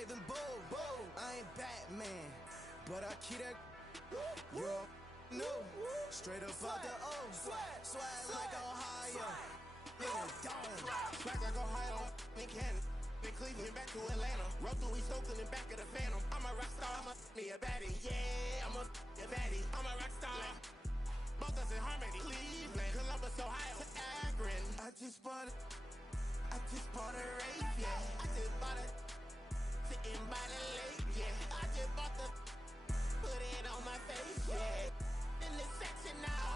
Raven Bull. I ain't Batman, but I keep that. You're new, straight up out the O. Swag like Ohio. Swag like Ohio. Been Cleveland back to Atlanta. Run through East Oakland and back of the Phantom. I'm a rock star. I'm a baddie. Yeah, I'm a baddie. I'm a rock star. Both us in harmony. Cleveland, Columbus, Ohio, Akron. I just bought a race, yeah. I just bought a sitting by the lake, yeah. I just bought the put it on my face, yeah. In the section now.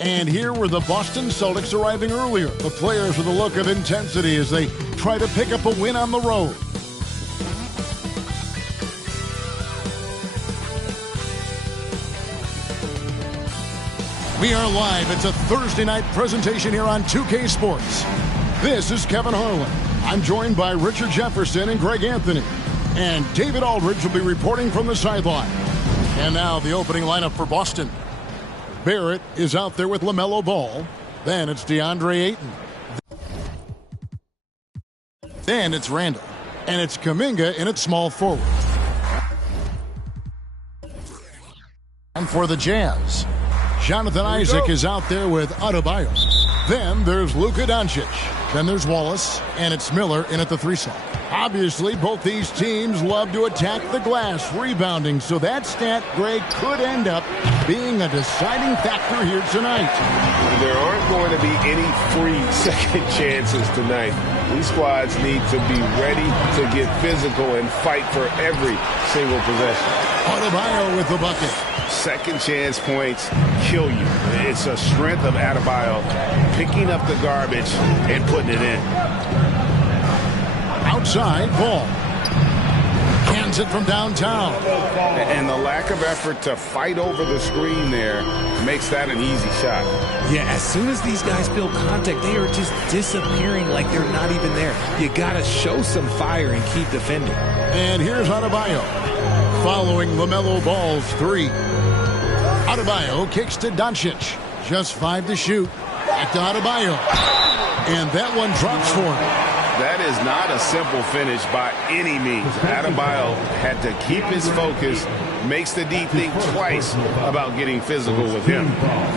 And here were the Boston Celtics arriving earlier. The players with a look of intensity as they try to pick up a win on the road. We are live. It's a Thursday night presentation here on 2K Sports. This is Kevin Harlan. I'm joined by Richard Jefferson and Greg Anthony. And David Aldridge will be reporting from the sideline. And now the opening lineup for Boston. Barrett is out there with LaMelo Ball. Then it's DeAndre Ayton. Then it's Randall. And it's Kuminga in its small forward. And for the Jazz, Jonathan Isaac is out there with Adebayo. Then there's Luka Doncic. Then there's Wallace, and it's Miller in at the 3 slot. Obviously, both these teams love to attack the glass, rebounding, so that stat, Greg, could end up being a deciding factor here tonight. There aren't going to be any free second chances tonight. These squads need to be ready to get physical and fight for every single possession. Adebayo with the bucket. Second chance points kill you. It's a strength of Adebayo picking up the garbage and putting it in. Outside, Ball. Cans it from downtown. And the lack of effort to fight over the screen there makes that an easy shot. Yeah, as soon as these guys feel contact, they are just disappearing like they're not even there. You got to show some fire and keep defending. And here's Adebayo following LaMelo Ball's 3. Adebayo kicks to Doncic. Just 5 to shoot. Back to Adebayo. And that one drops for him. That is not a simple finish by any means. Adebayo had to keep his focus, makes the D think twice about getting physical with him.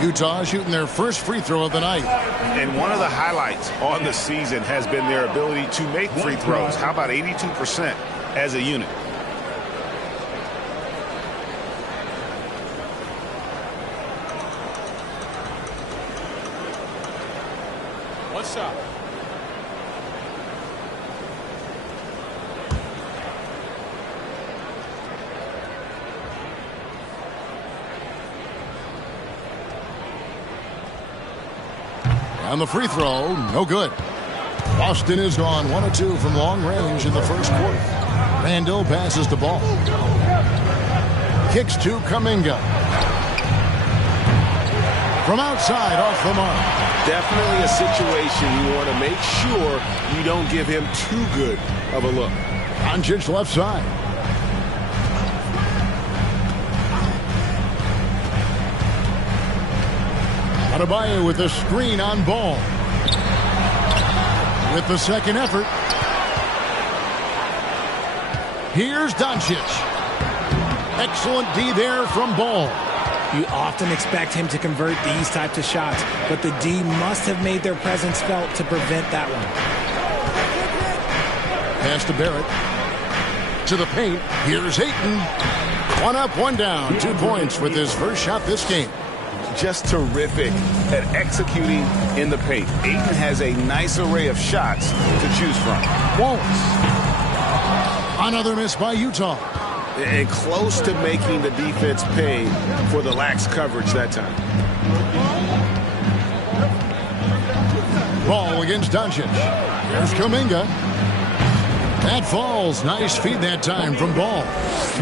Utah shooting their first free throw of the night. And one of the highlights on the season has been their ability to make free throws. How about 82% as a unit? What's up? On the free throw, no good. Boston is gone 1 of 2 from long range in the first quarter. Randall passes the ball. Kicks to Kuminga. From outside, off the mark. Definitely a situation you want to make sure you don't give him too good of a look. Doncic left side. Adebayo with the screen on Ball. With the second effort. Here's Doncic. Excellent D there from Ball. You often expect him to convert these types of shots, but the D must have made their presence felt to prevent that one. Pass to Barrett. To the paint. Here's Ayton. 1 up, 1 down. 2 points with his first shot this game. Just terrific at executing in the paint. Ayton has a nice array of shots to choose from. Wallace. Another miss by Utah. And close to making the defense pay for the lax coverage that time. Ball against Doncic. Here's Kuminga. That falls. Nice feed that time from Ball.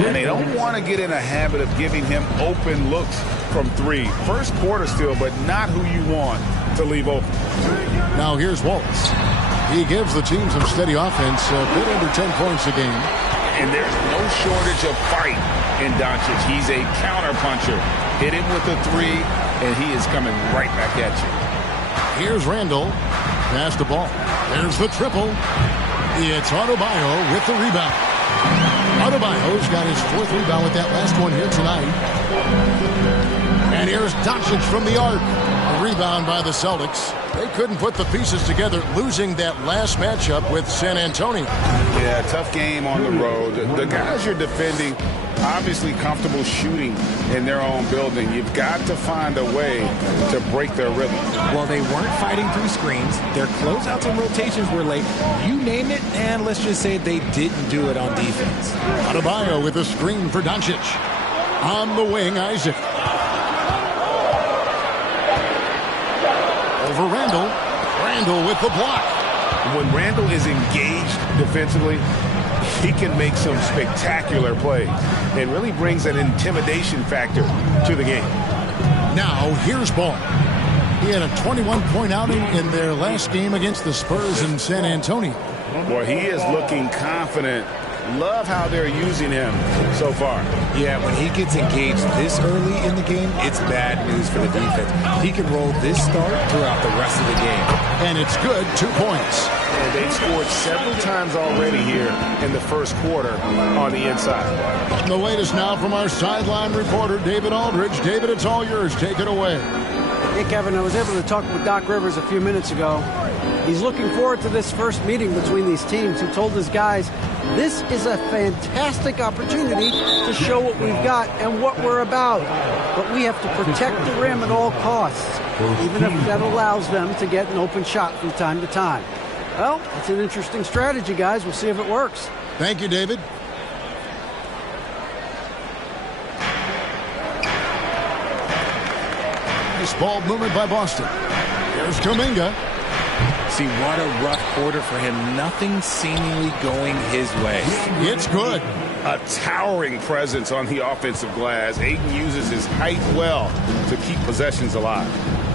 And they don't want to get in a habit of giving him open looks from 3. First quarter still, but not who you want to leave open. Now here's Wallace. He gives the team some steady offense, a bit under 10 points a game. And there's no shortage of fight in Doncic. He's a counterpuncher. Hit him with a 3, and he is coming right back at you. Here's Randall. pass the ball. There's the triple. It's Adebayo with the rebound. Adebayo's got his 4th rebound with that last one here tonight. And here's Doncic from the arc. A rebound by the Celtics. They couldn't put the pieces together, losing that last matchup with San Antonio. Yeah, tough game on the road. The guys you're defending, obviously comfortable shooting in their own building. You've got to find a way to break their rhythm. Well, they weren't fighting through screens. Their closeouts and rotations were late. You name it, and let's just say they didn't do it on defense. Adebayo with a screen for Doncic. On the wing, Isaac. Over Randall. Randall with the block. When Randall is engaged defensively, he can make some spectacular plays and really brings an intimidation factor to the game. Now, here's Ball. He had a 21-point outing in their last game against the Spurs in San Antonio. Boy, he is looking confident. Love how they're using him so far. Yeah, when he gets engaged this early in the game, it's bad news for the defense. He can roll this start throughout the rest of the game. And it's good, 2 points. And they've scored several times already here in the first quarter on the inside. The latest now from our sideline reporter, David Aldridge. David, it's all yours. Take it away. Hey, Kevin, I was able to talk with Doc Rivers a few minutes ago. He's looking forward to this first meeting between these teams. He told his guys, this is a fantastic opportunity to show what we've got and what we're about. But we have to protect the rim at all costs, even if that allows them to get an open shot from time to time. Well, it's an interesting strategy, guys. We'll see if it works. Thank you, David. Nice ball movement by Boston. Here's Kuminga. See, what a rough quarter for him. Nothing seemingly going his way. It's good. A towering presence on the offensive glass. Ayton uses his height well to keep possessions alive.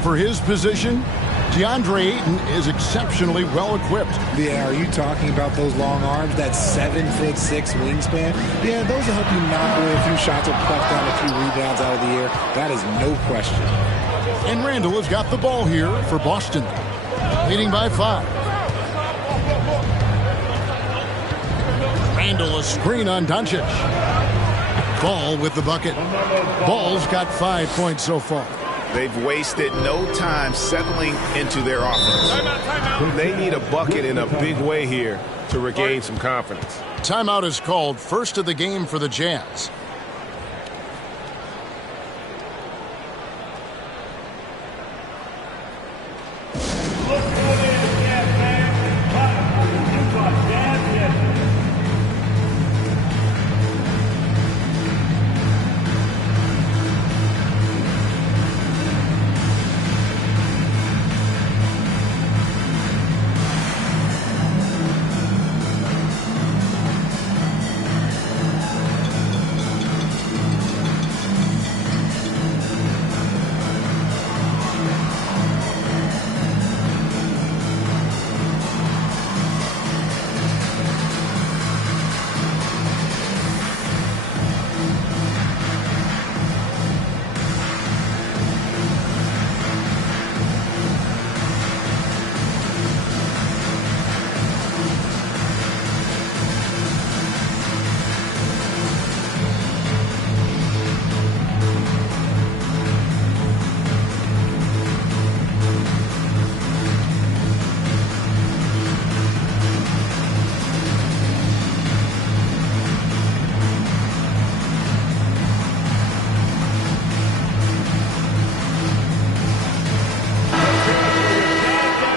For his position, DeAndre Ayton is exceptionally well equipped. Yeah, are you talking about those long arms, that 7'6" wingspan? Yeah, those will help you knock away a few shots or pluck down a few rebounds out of the air. That is no question. And Randall has got the ball here for Boston, leading by 5. Randall a screen on Doncic. Ball with the bucket. Ball's got 5 points so far. They've wasted no time settling into their offense. They need a bucket in a big way here to regain some confidence. Timeout is called, first of the game for the Jazz.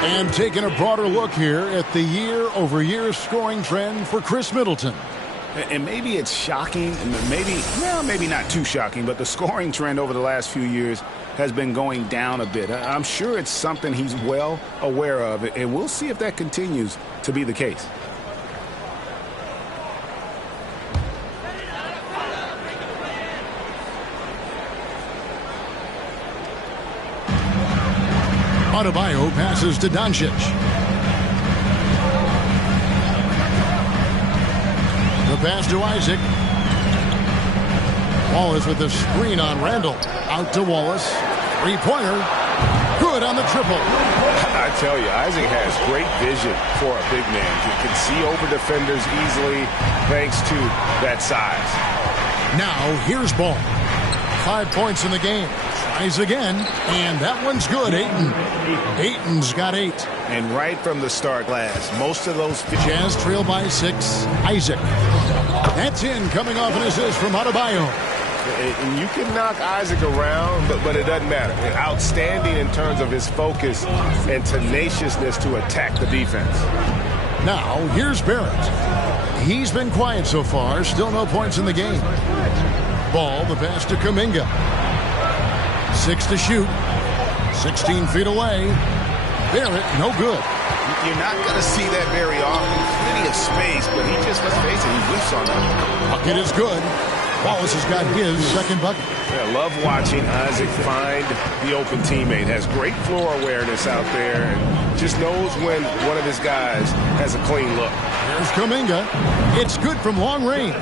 And taking a broader look here at the year-over-year scoring trend for Chris Middleton. And maybe it's shocking, maybe not too shocking, but the scoring trend over the last few years has been going down a bit. I'm sure it's something he's well aware of, and we'll see if that continues to be the case. Adebayo passes to Doncic. The pass to Isaac. Wallace with the screen on Randall. Out to Wallace. Three-pointer. Good on the triple. I tell you, Isaac has great vision for a big man. He can see over defenders easily thanks to that size. Now, here's Ball. 5 points in the game. Tries again, and that one's good, Ayton. Ayton's got 8. And right from the start, most of those... Jazz trail by 6. Isaac. That's in, coming off an assist from Adebayo. And you can knock Isaac around, but it doesn't matter. Outstanding in terms of his focus and tenaciousness to attack the defense. Now, here's Barrett. He's been quiet so far. Still no points in the game. Ball, the pass to Kuminga. 6 to shoot. 16 feet away. Barrett, no good. You're not going to see that very often. Plenty of space, but he just, let's face it, he whiffs on that. Bucket is good. Wallace has got his second bucket. I love watching Isaac find the open teammate. Has great floor awareness out there and just knows when one of his guys has a clean look. Here's Kuminga. It's good from long range.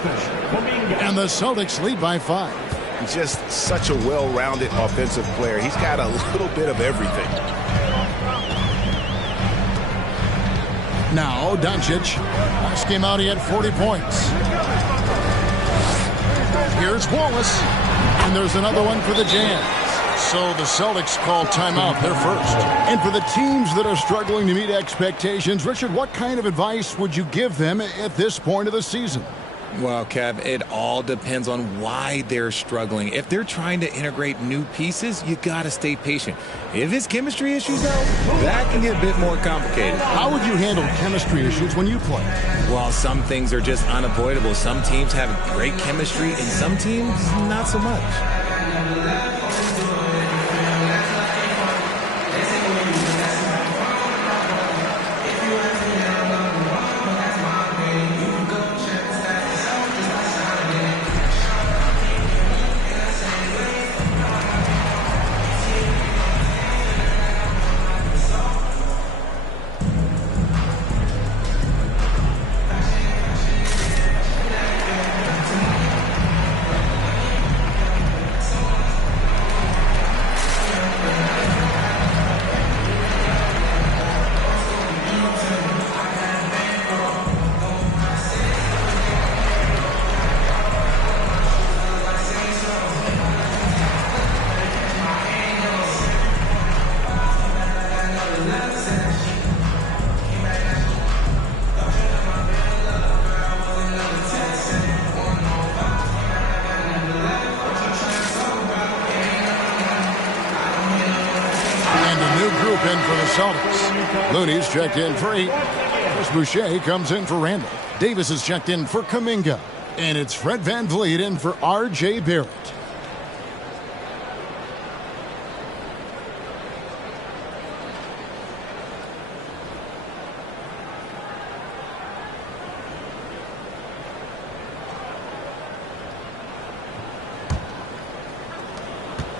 And the Celtics lead by 5. He's just such a well-rounded offensive player. He's got a little bit of everything. Now, Doncic. Last game out, he had 40 points. Here's Wallace. And there's another one for the Jazz. So the Celtics call timeout. They're first. And for the teams that are struggling to meet expectations, Richard, what kind of advice would you give them at this point of the season? Well, Kev, it all depends on why they're struggling. If they're trying to integrate new pieces, you got to stay patient. If it's chemistry issues, though, that can get a bit more complicated. How would you handle chemistry issues when you play? Well, some things are just unavoidable. Some teams have great chemistry, and some teams, not so much. In for the Celtics. Looney's checked in for 8. Chris Boucher comes in for Randall. Davis is checked in for Kuminga. And it's Fred VanVleet in for R.J. Barrett.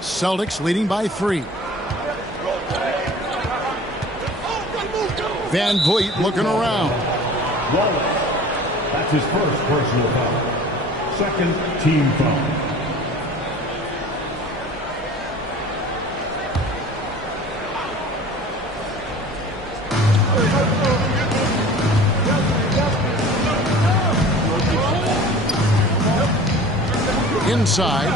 Celtics leading by 3. VanVleet looking around. Wallace. That's his first personal foul. Second team foul. Inside.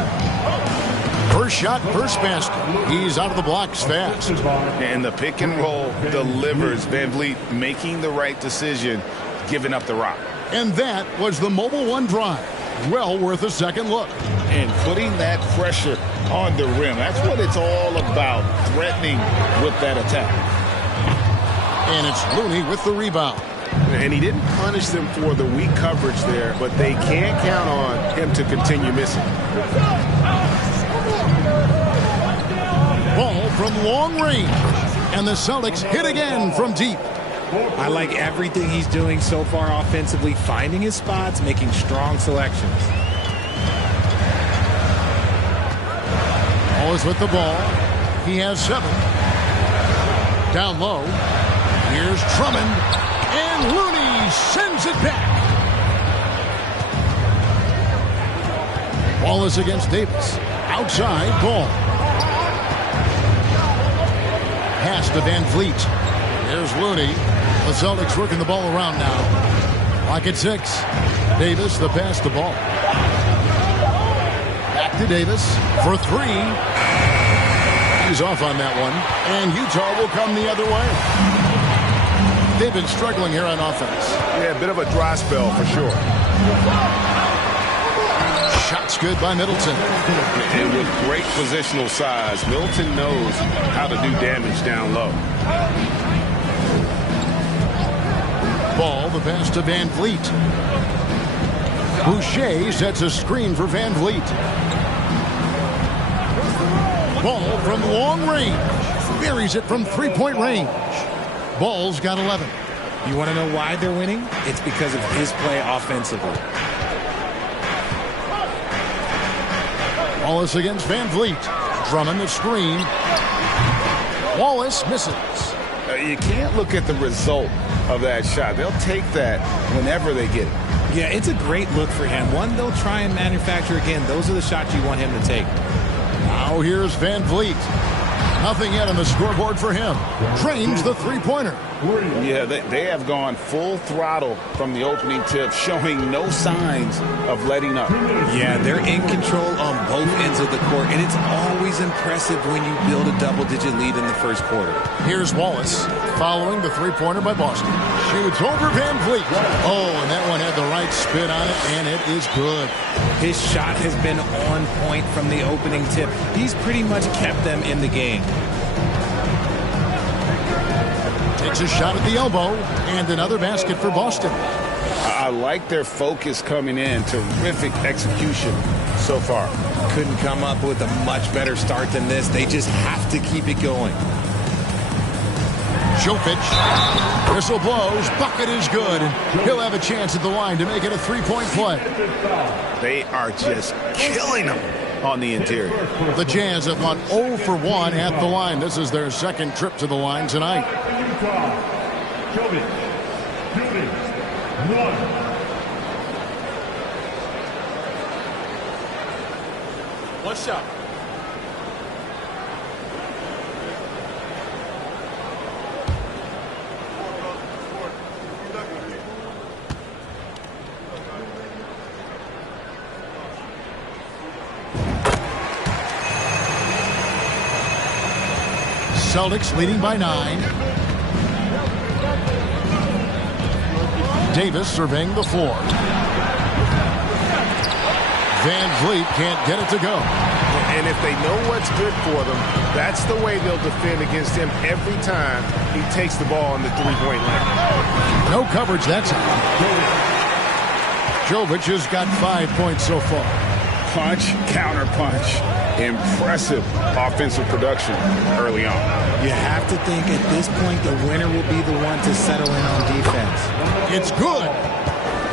First shot, first basket. He's out of the blocks fast. And the pick and roll delivers. VanVleet making the right decision, giving up the rock. And that was the Mobile One drive. Well worth a second look. And putting that pressure on the rim. That's what it's all about, threatening with that attack. And it's Looney with the rebound. And he didn't punish them for the weak coverage there, but they can't count on him to continue missing. Ball from long range. And the Celtics hit again from deep. I like everything he's doing so far offensively, finding his spots, making strong selections. Always with the ball. He has 7. Down low. Here's Drummond. And Looney sends it back. Wallace against Davis. Outside, Ball. pass to Van Vliet. There's Looney. The Celtics working the ball around now. Clock at 6. Davis, the pass to Ball. Back to Davis for 3. He's off on that one. And Utah will come the other way. They've been struggling here on offense. Yeah, a bit of a dry spell for sure. Shots good by Middleton. And with great positional size, Middleton knows how to do damage down low. Ball, the pass to Van Vliet. Boucher sets a screen for Van Vliet. Ball from long range. Buries it from three-point range. Ball's got 11. You want to know why they're winning? It's because of his play offensively. Wallace against Van Vliet. Drummond the screen. Wallace misses. You can't look at the result of that shot. They'll take that whenever they get it. Yeah, it's a great look for him. One they'll try and manufacture again. Those are the shots you want him to take. Now here's Van Vliet. Nothing yet on the scoreboard for him. Drains the three-pointer. Yeah, they have gone full throttle from the opening tip, showing no signs of letting up. Yeah, they're in control on both ends of the court, and it's always impressive when you build a double-digit lead in the first quarter. Here's Wallace following the three-pointer by Boston. Shoots over Van Vliet. Oh, and that one had the right spin on it, and it is good. His shot has been on point from the opening tip. He's pretty much kept them in the game. Takes a shot at the elbow, and another basket for Boston. I like their focus coming in. Terrific execution so far. Couldn't come up with a much better start than this. They just have to keep it going. Jovic. Whistle blows. Bucket is good. And he'll have a chance at the line to make it a three-point play. They are just killing them on the interior. The Jazz have gone 0 for 1 at the line. This is their second trip to the line tonight. Jovic, shooting, 1. One shot. Celtics leading by 9. Davis surveying the floor. Van Vliet can't get it to go. And if they know what's good for them, that's the way they'll defend against him every time he takes the ball on the three-point line. No coverage that time. Jovic has got 5 points so far. Punch, counter punch. Impressive offensive production early on. You have to think at this point the winner will be the one to settle in on defense. It's good.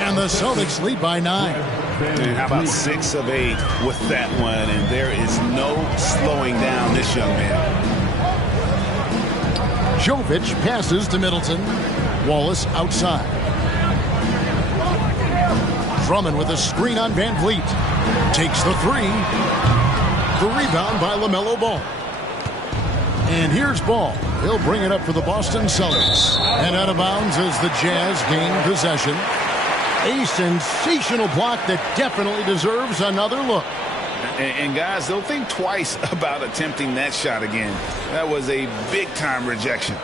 And the Celtics lead by 9. And how about 6 of 8 with that one? And there is no slowing down this young man. Jovic passes to Middleton. Wallace outside. Drummond with a screen on Van Vliet. Takes the 3. The rebound by LaMelo Ball. And here's Ball. He'll bring it up for the Boston Celtics. And out of bounds as the Jazz gain possession. A sensational block that definitely deserves another look. And guys, they'll think twice about attempting that shot again. That was a big-time rejection.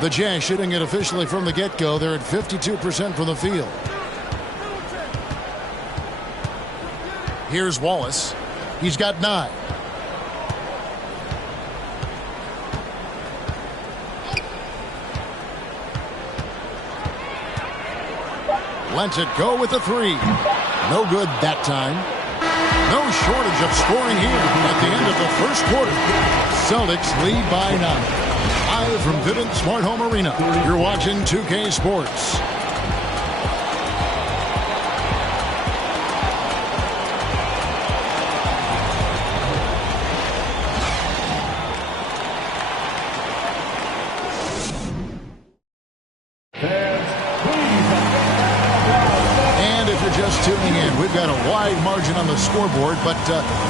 The Jazz shooting it officially from the get-go. They're at 52% from the field. Here's Wallace. He's got 9. Lets it go with the 3. No good that time. No shortage of scoring here at the end of the first quarter. Celtics lead by 9. Live from Vivint Smart Home Arena. You're watching 2K Sports. just tuning in, we've got a wide margin on the scoreboard, but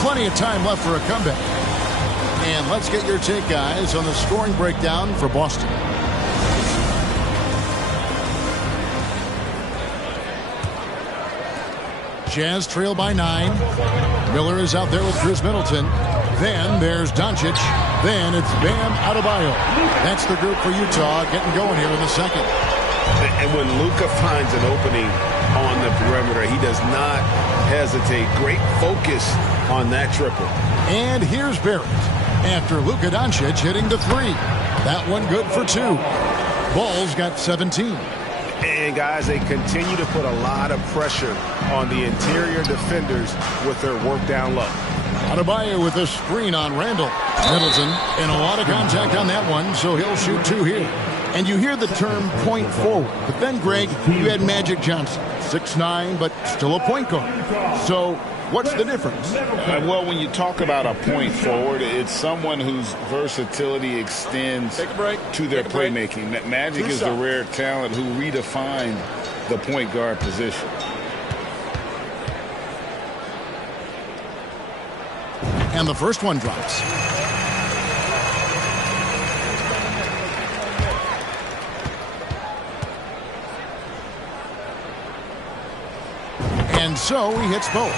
plenty of time left for a comeback. And let's get your take, guys, on the scoring breakdown for Boston. Jazz trail by 9. Miller is out there with Chris Middleton. Then there's Doncic. Then it's Bam Adebayo. That's the group for Utah getting going here in the second. And when Luka finds an opening on the perimeter, he does not hesitate. Great focus on that triple. And here's Barrett after Luka Doncic hitting the 3. That one good for 2. Ball's got 17. And, guys, they continue to put a lot of pressure on the interior defenders with their work down low. Adebayo with a screen on Randall. Middleton, and a lot of contact on that one, so he'll shoot 2 here. And you hear the term point forward. But then, Greg, you had Magic Johnson, 6'9", but still a point guard. So what's the difference? Well, when you talk about a point forward, it's someone whose versatility extends to their playmaking. Magic is the rare talent who redefined the point guard position. And the first one drops. And so he hits both.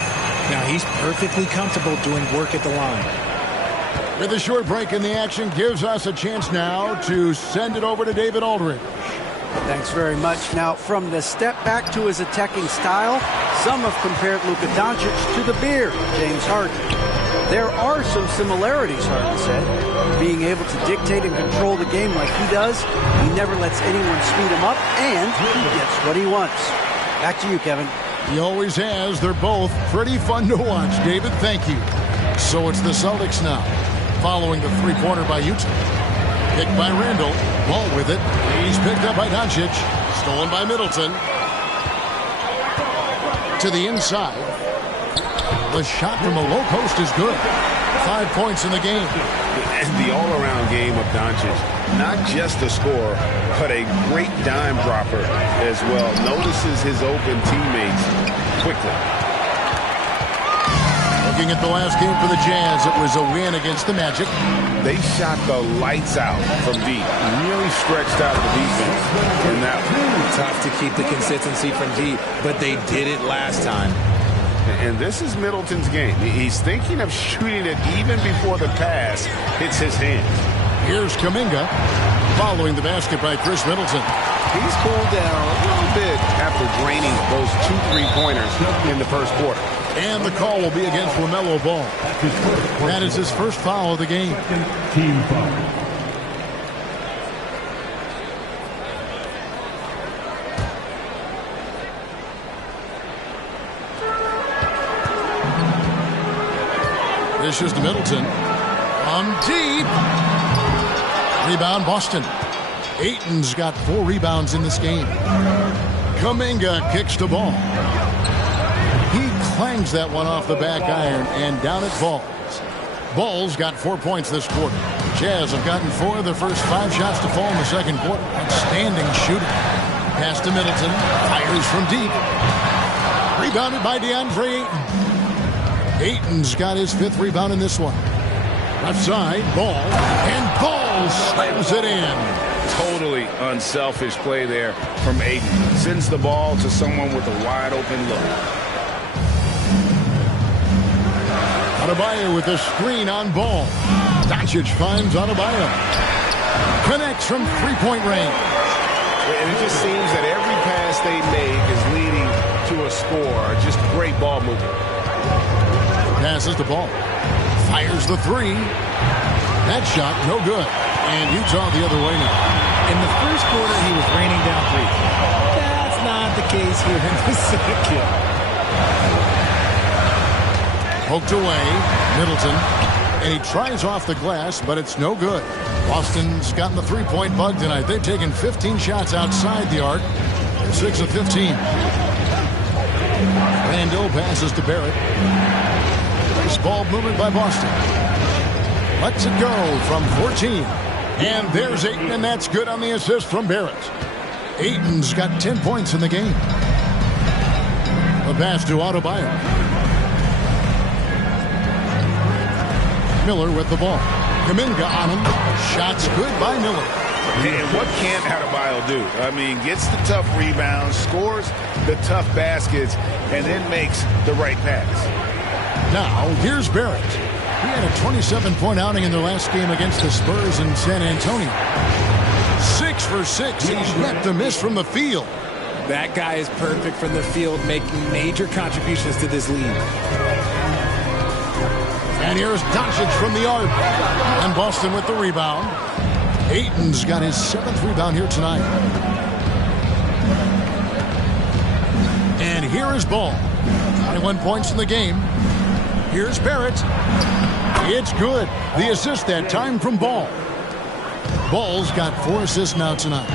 Now he's perfectly comfortable doing work at the line. With a short break in the action, gives us a chance now to send it over to David Aldridge. Thanks very much. Now, from the step back to his attacking style, some have compared Luka Doncic to the beard, James Harden. There are some similarities, Harden said. Being able to dictate and control the game like he does, he never lets anyone speed him up, and he gets what he wants. Back to you, Kevin. He always has. They're both pretty fun to watch. David, thank you. So it's the Celtics now, following the three-pointer by Utah. Picked by Randall. Ball with it. He's picked up by Doncic. Stolen by Middleton. To the inside. The shot from the low post is good. 5 points in the game. And the all-around game of Doncic. Not just a scorer, but a great dime dropper as well. Notices his open teammates quickly. Looking at the last game for the Jazz, it was a win against the Magic. They shot the lights out from deep. Really stretched out the defense in that one. Tough to keep the consistency from deep, but they did it last time. And this is Middleton's game. He's thinking of shooting it even before the pass hits his hand. Here's Kuminga following the basket by Chris Middleton. He's cooled down a little bit after draining those 2 3-pointers in the first quarter. And the call will be against LaMelo Ball. That is his first foul of the game. Team foul. This is to Middleton. On deep. Rebound Boston. Ayton's got 4 rebounds in this game. Kuminga kicks the ball. He clangs that one off the back iron and down it falls. Ball's got 4 points this quarter. Jazz have gotten 4 of their first 5 shots to fall in the second quarter. Outstanding shooting. Pass to Middleton. Fires from deep. Rebounded by DeAndre Ayton. Ayton's got his 5th rebound in this one. Left side, Ball, and Ball slams it in. Totally unselfish play there from Ayton. Sends the ball to someone with a wide open look. Adebayo with a screen on Ball. Doncic finds Adebayo. Connects from 3-point range. And it just seems that every pass they make is leading to a score. Just great ball movement. Passes the ball. Fires the 3. That shot, no good. And Utah the other way now. In the first quarter, he was raining down 3. That's not the case here in the second. Poked away, Middleton. And he tries off the glass, but it's no good. Boston's gotten the 3-point bug tonight. They've taken 15 shots outside the arc. 6 of 15. Randall passes to Barrett. Nice ball movement by Boston. Lets it go from 14. And there's Ayton, and that's good on the assist from Barrett. Ayton's got 10 points in the game. The The pass to Adebayo. Miller with the ball. Kuminga on him. Shots good by Miller. And what can Adebayo do? I mean, gets the tough rebounds, scores the tough baskets, and then makes the right pass. Now, here's Barrett. He had a 27-point outing in their last game against the Spurs in San Antonio. 6 for 6. He's yet to miss from the field. That guy is perfect from the field, making major contributions to this league. And here's Doncic from the arc. And Boston with the rebound. Ayton's got his 7th rebound here tonight. And here is Ball. 21 points in the game. Here's Barrett. It's good. The assist that time from Ball. Ball's got 4 assists now tonight.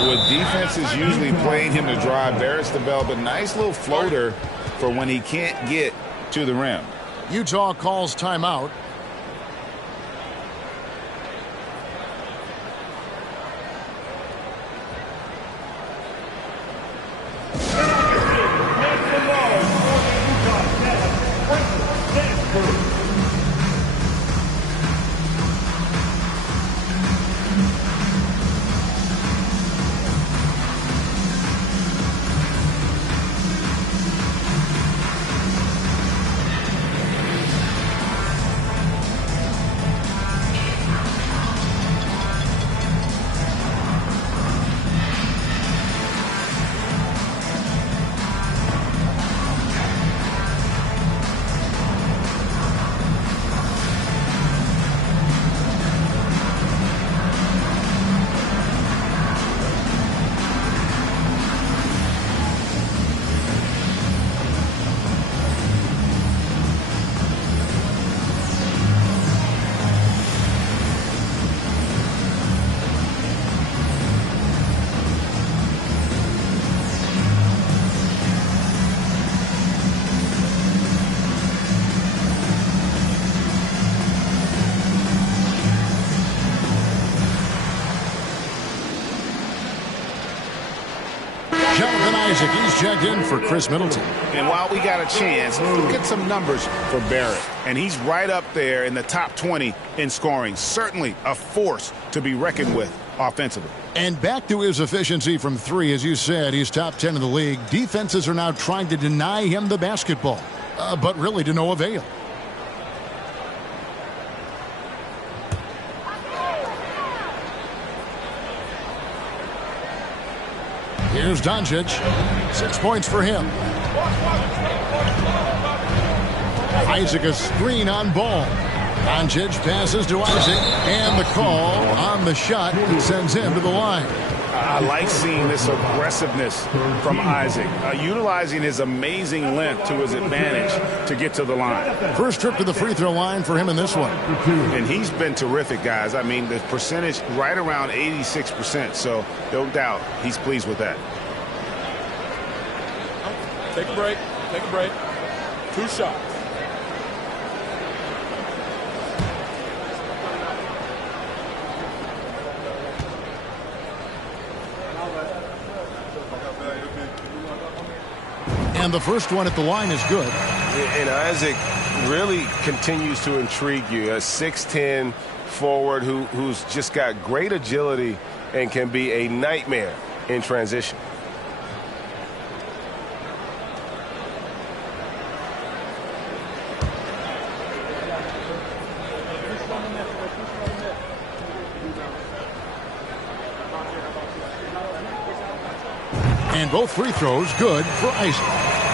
With defenses usually playing him to drive, Barrett's developed a nice little floater for when he can't get to the rim. Utah calls timeout. He's checked in for Chris Middleton. And while we got a chance, look at some numbers for Barrett. And he's right up there in the top 20 in scoring. Certainly a force to be reckoned with offensively. And back to his efficiency from 3, as you said, he's top 10 in the league. Defenses are now trying to deny him the basketball, but really to no avail. Here's Doncic. 6 points for him. Isaac a screen on Ball. Doncic passes to Isaac. And the call on the shot sends him to the line. I like seeing this aggressiveness from Isaac, utilizing his amazing length to his advantage to get to the line. First trip to the free throw line for him in this one. And he's been terrific, guys. I mean, the percentage right around 86%, so no doubt he's pleased with that. Take a break. Take a break. 2 shots. And the first one at the line is good. And Isaac really continues to intrigue you. A 6'10 forward who's just got great agility and can be a nightmare in transition. And both free throws good for Isaac.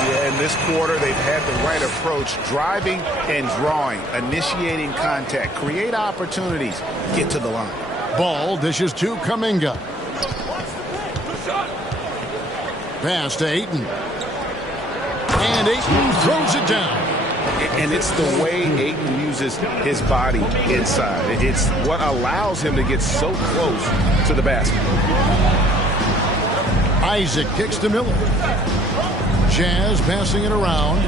Yeah, in this quarter, they've had the right approach, driving and drawing, initiating contact, create opportunities, get to the line. Ball dishes to Kuminga. Pass to Ayton. And Ayton throws it down. And it's the way Ayton uses his body inside. It's what allows him to get so close to the basket. Isaac kicks to Miller. Jazz passing it around.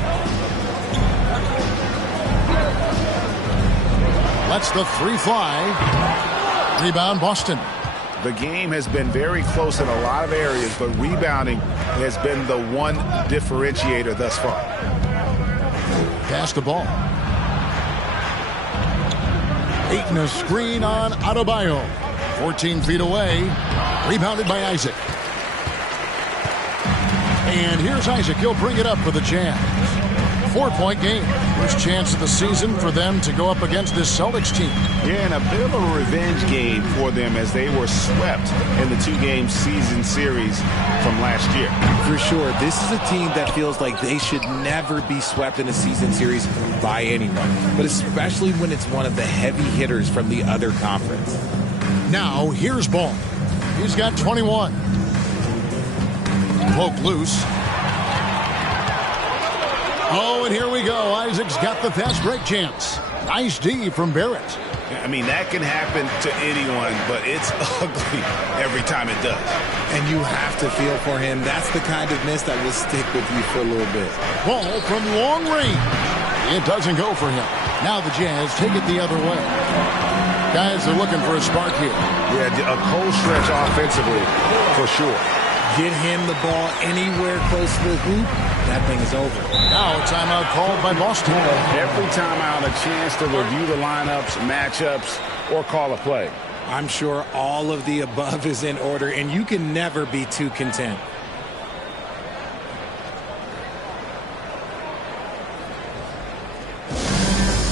Lets the 3 fly. Rebound Boston. The game has been very close in a lot of areas, but rebounding has been the one differentiator thus far. Pass the ball. Aiton a screen on Adebayo. 14 feet away. Rebounded by Isaac. And here's Isaac. He'll bring it up for the Jazz. 4-point game. First chance of the season for them to go up against this Celtics team. Yeah, and a bit of a revenge game for them as they were swept in the 2-game season series from last year. For sure, this is a team that feels like they should never be swept in a season series by anyone, but especially when it's one of the heavy hitters from the other conference. Now, here's Ball. He's got 21. Poke loose. Oh, and here we go. Isaac's got the fast break chance. Nice D from Barrett. I mean, that can happen to anyone, but it's ugly every time it does. And you have to feel for him. That's the kind of miss that will stick with you for a little bit. Ball from long range. It doesn't go for him. Now the Jazz take it the other way. Guys are looking for a spark here. Yeah, a cold stretch offensively, for sure. Get him the ball anywhere close to the hoop, that thing is over. Now a timeout called by Boston. Every timeout, a chance to review the lineups, matchups, or call a play. I'm sure all of the above is in order, and you can never be too content.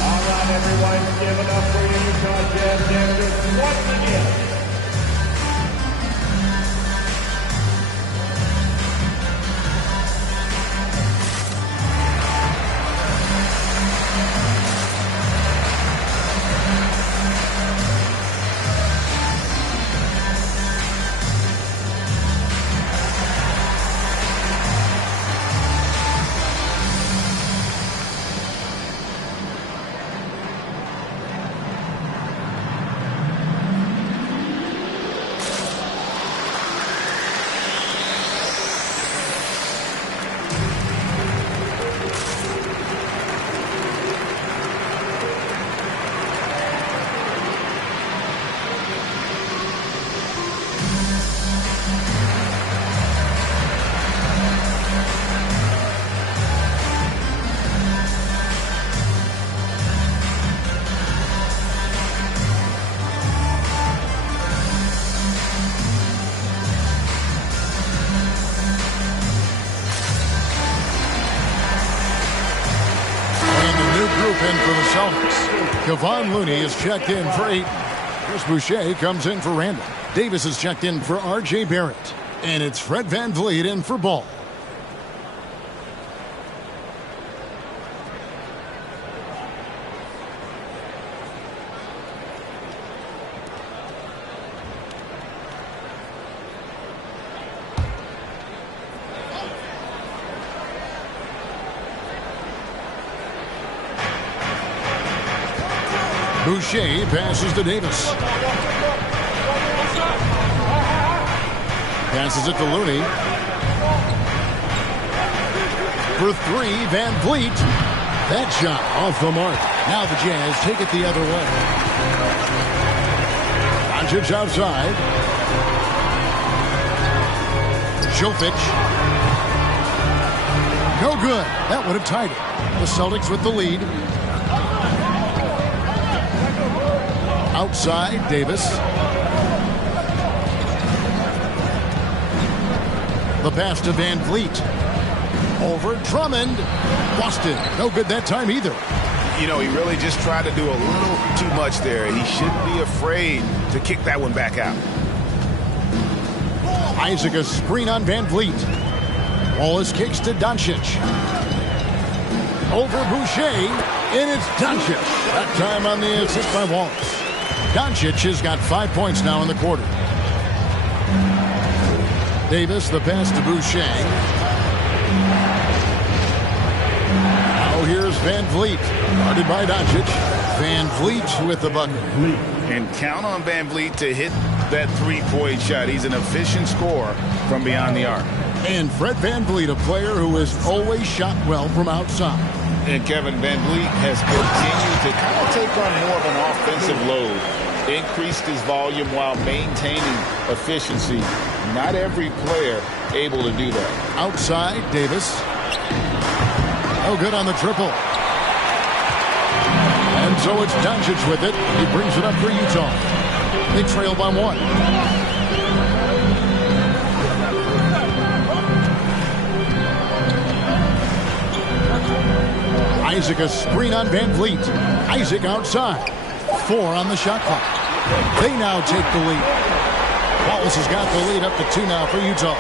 All right, everyone, give it up for your Utah Jazz dancers once again. In for the Celtics. Kevon Looney is checked in for Aiton. Chris Boucher comes in for Randall. Davis is checked in for R.J. Barrett. And it's Fred VanVleet in for Ball. Boucher passes to Davis. Passes it to Looney. For three, VanVleet. That shot off the mark. Now the Jazz take it the other way. Doncic outside. Jokic. No good. That would have tied it. The Celtics with the lead. Outside, Davis. The pass to VanVleet. Over Drummond. Boston. No good that time either. You know, he really just tried to do a little too much there. He shouldn't be afraid to kick that one back out. Isaac a screen on VanVleet. Wallace kicks to Doncic. Over Boucher. And it's Doncic. That time on the assist by Wallace. Doncic has got 5 points now in the quarter. Davis, the pass to Boucher. Now here's VanVleet. Guarded by Doncic. VanVleet with the bucket. And count on VanVleet to hit that three-point shot. He's an efficient scorer from beyond the arc. And Fred VanVleet, a player who has always shot well from outside. And Kevin VanVleet has continued to kind of take on more of an offensive load increased his volume while maintaining efficiency. Not every player able to do that. Outside, Davis. No good on the triple. And so it's Doncic with it. He brings it up for Utah. They trail by 1. Isaac a screen on Van Vliet. Isaac outside. 4 on the shot clock. They now take the lead. Wallace has got the lead up to 2 now for Utah.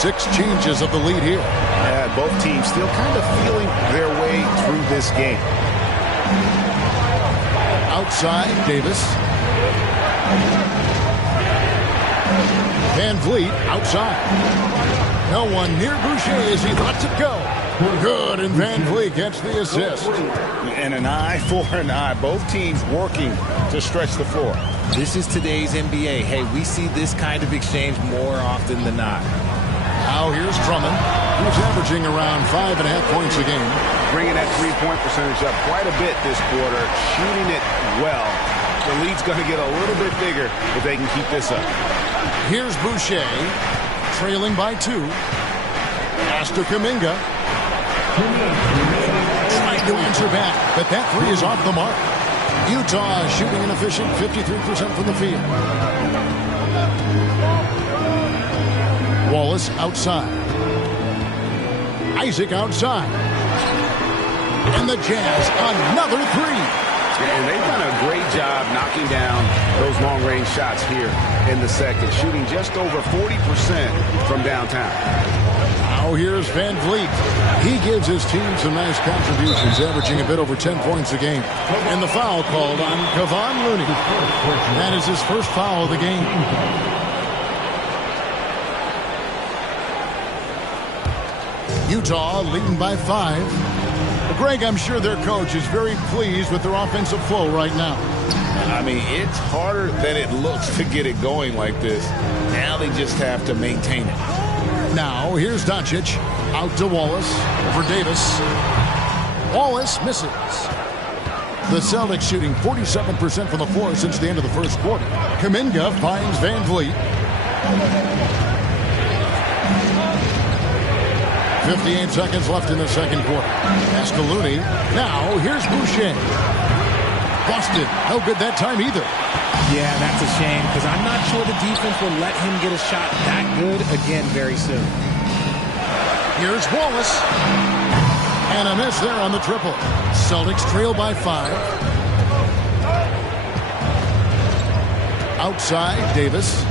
6 changes of the lead here. Yeah, both teams still kind of feeling their way through this game. Outside, Davis. Van Vliet outside. No one near Boucher as he lets it go. Good, and Van Vliet gets the assist. And an eye for an eye. Both teams working to stretch the floor. This is today's NBA. Hey, we see this kind of exchange more often than not. Now here's Drummond, who's averaging around 5.5 points a game. Bringing that three-point percentage up quite a bit this quarter, shooting it well. The lead's going to get a little bit bigger if they can keep this up. Here's Boucher, trailing by 2. Pass to Kuminga. Trying to answer back, but that 3 is off the mark. Utah shooting an efficient 53% from the field. Wallace outside. Isaac outside. And the Jazz, another 3. And they've done a great job knocking down those long-range shots here in the second, shooting just over 40% from downtown. Now here's Van Vliet. He gives his team some nice contributions, averaging a bit over 10 points a game. And the foul called on Kevon Looney. That is his first foul of the game. Utah leading by 5. Greg, I'm sure their coach is very pleased with their offensive flow right now. I mean, it's harder than it looks to get it going like this. Now they just have to maintain it. Now, here's Doncic. Out to Wallace. For Davis. Wallace misses. The Celtics shooting 47% from the floor since the end of the first quarter. Kuminga finds Van Vliet. 58 seconds left in the second quarter. Pass to Looney. Now, here's Boucher. Busted. No good that time either. Yeah, that's a shame because I'm not sure the defense will let him get a shot that good again very soon. Here's Wallace. And a miss there on the triple. Celtics trail by 5. Outside, Davis.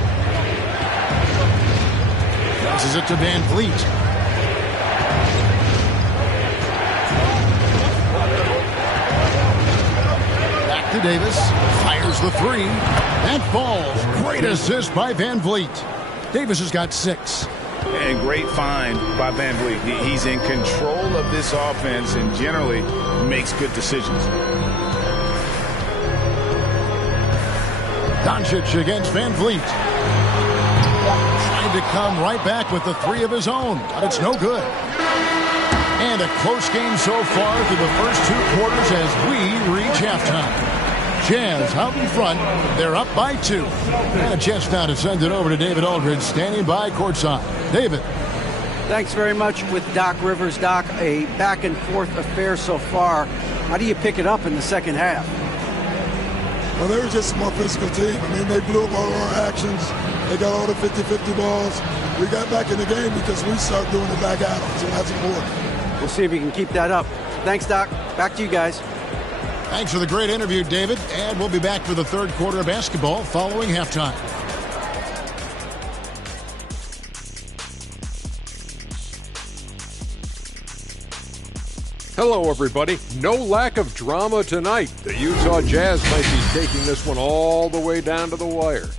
Passes it to Van Vliet. To Davis, fires the 3. That falls. Great assist by Van Vliet. Davis has got 6. And great find by Van Vliet. He's in control of this offense and generally makes good decisions. Doncic against Van Vliet. Trying to come right back with the 3 of his own, but it's no good. And a close game so far through the first 2 quarters as we reach halftime. Jazz out in front. They're up by 2. And just now to send it over to David Aldridge, standing by courtside. David. Thanks very much with Doc Rivers. Doc, a back-and-forth affair so far. How do you pick it up in the second half? Well, they were just a more physical team. I mean, they blew up all our actions. They got all the 50-50 balls. We got back in the game because we started doing the back out, so that's important. We'll see if you can keep that up. Thanks, Doc. Back to you guys. Thanks for the great interview, David. And we'll be back for the third quarter of basketball following halftime. Hello, everybody. No lack of drama tonight. The Utah Jazz might be taking this one all the way down to the wire.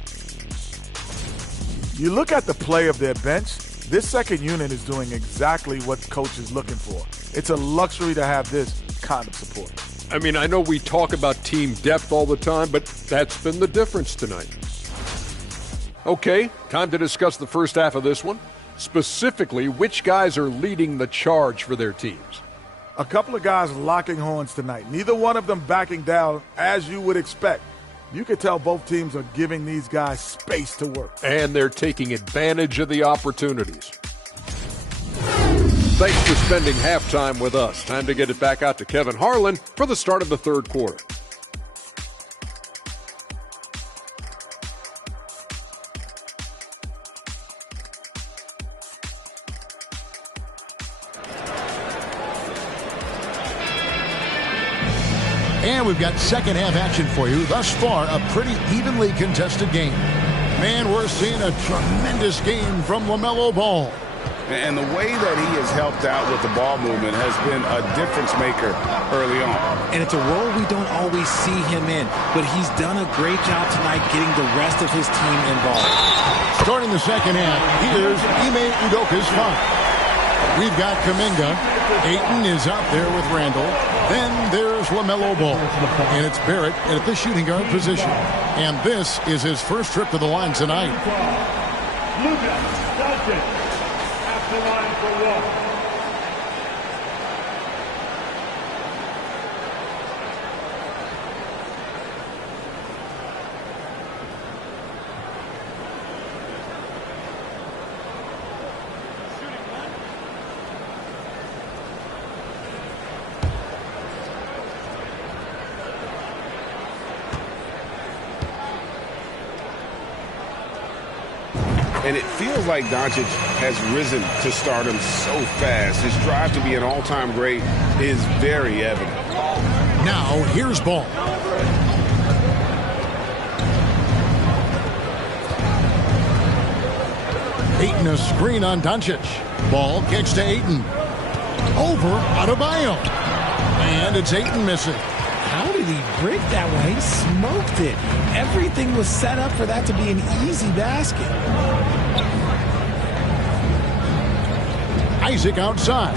You look at the play of their bench, this second unit is doing exactly what the coach is looking for. It's a luxury to have this kind of support. I mean, I know we talk about team depth all the time, but that's been the difference tonight. Okay, time to discuss the first half of this one. Specifically, which guys are leading the charge for their teams? A couple of guys locking horns tonight. Neither one of them backing down as you would expect. You can tell both teams are giving these guys space to work. And they're taking advantage of the opportunities. Thanks for spending halftime with us. Time to get it back out to Kevin Harlan for the start of the third quarter. And we've got second half action for you. Thus far, a pretty evenly contested game. Man, we're seeing a tremendous game from LaMelo Ball. And the way that he has helped out with the ball movement has been a difference maker early on. And it's a role we don't always see him in, but he's done a great job tonight getting the rest of his team involved. Starting the second half, here's Ime Udoka's foul. We've got Kuminga. Ayton is out there with Randall. Then there's LaMelo Ball. And it's Barrett at the shooting guard position. And this is his first trip to the line tonight. Luka Doncic at the line for one. And it feels like Doncic has risen to stardom so fast. His drive to be an all-time great is very evident. Now, here's Ball. Ayton a screen on Doncic. Ball kicks to Ayton. Over Adebayo. And it's Ayton missing. How did he break that one? He smoked it. Everything was set up for that to be an easy basket. Isaac outside.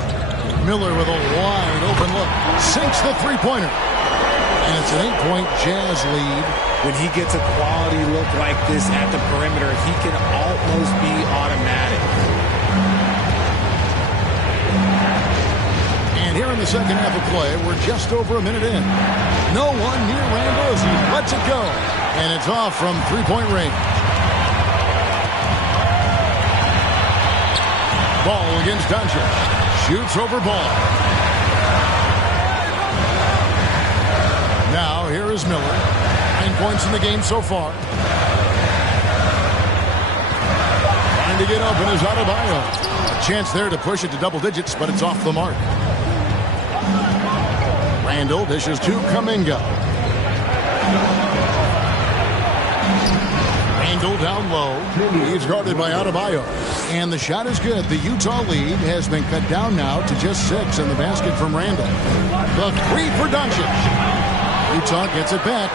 Miller with a wide open look. Sinks the three-pointer. And it's an 8-point Jazz lead. When he gets a quality look like this at the perimeter, he can almost be automatic. And here in the second half of play, we're just over a minute in. No one near Randall as he lets it go. And it's off from three-point range. Ball against Doncic. Shoots over Ball. Now here is Miller. 9 points in the game so far. Trying to get open is Adebayo. A chance there to push it to double digits, but it's off the mark. Randall dishes to Kuminga. Randall down low. He's guarded by Adebayo. And the shot is good. The Utah lead has been cut down now to just 6 in the basket from Randall. The three for Doncic. Utah gets it back.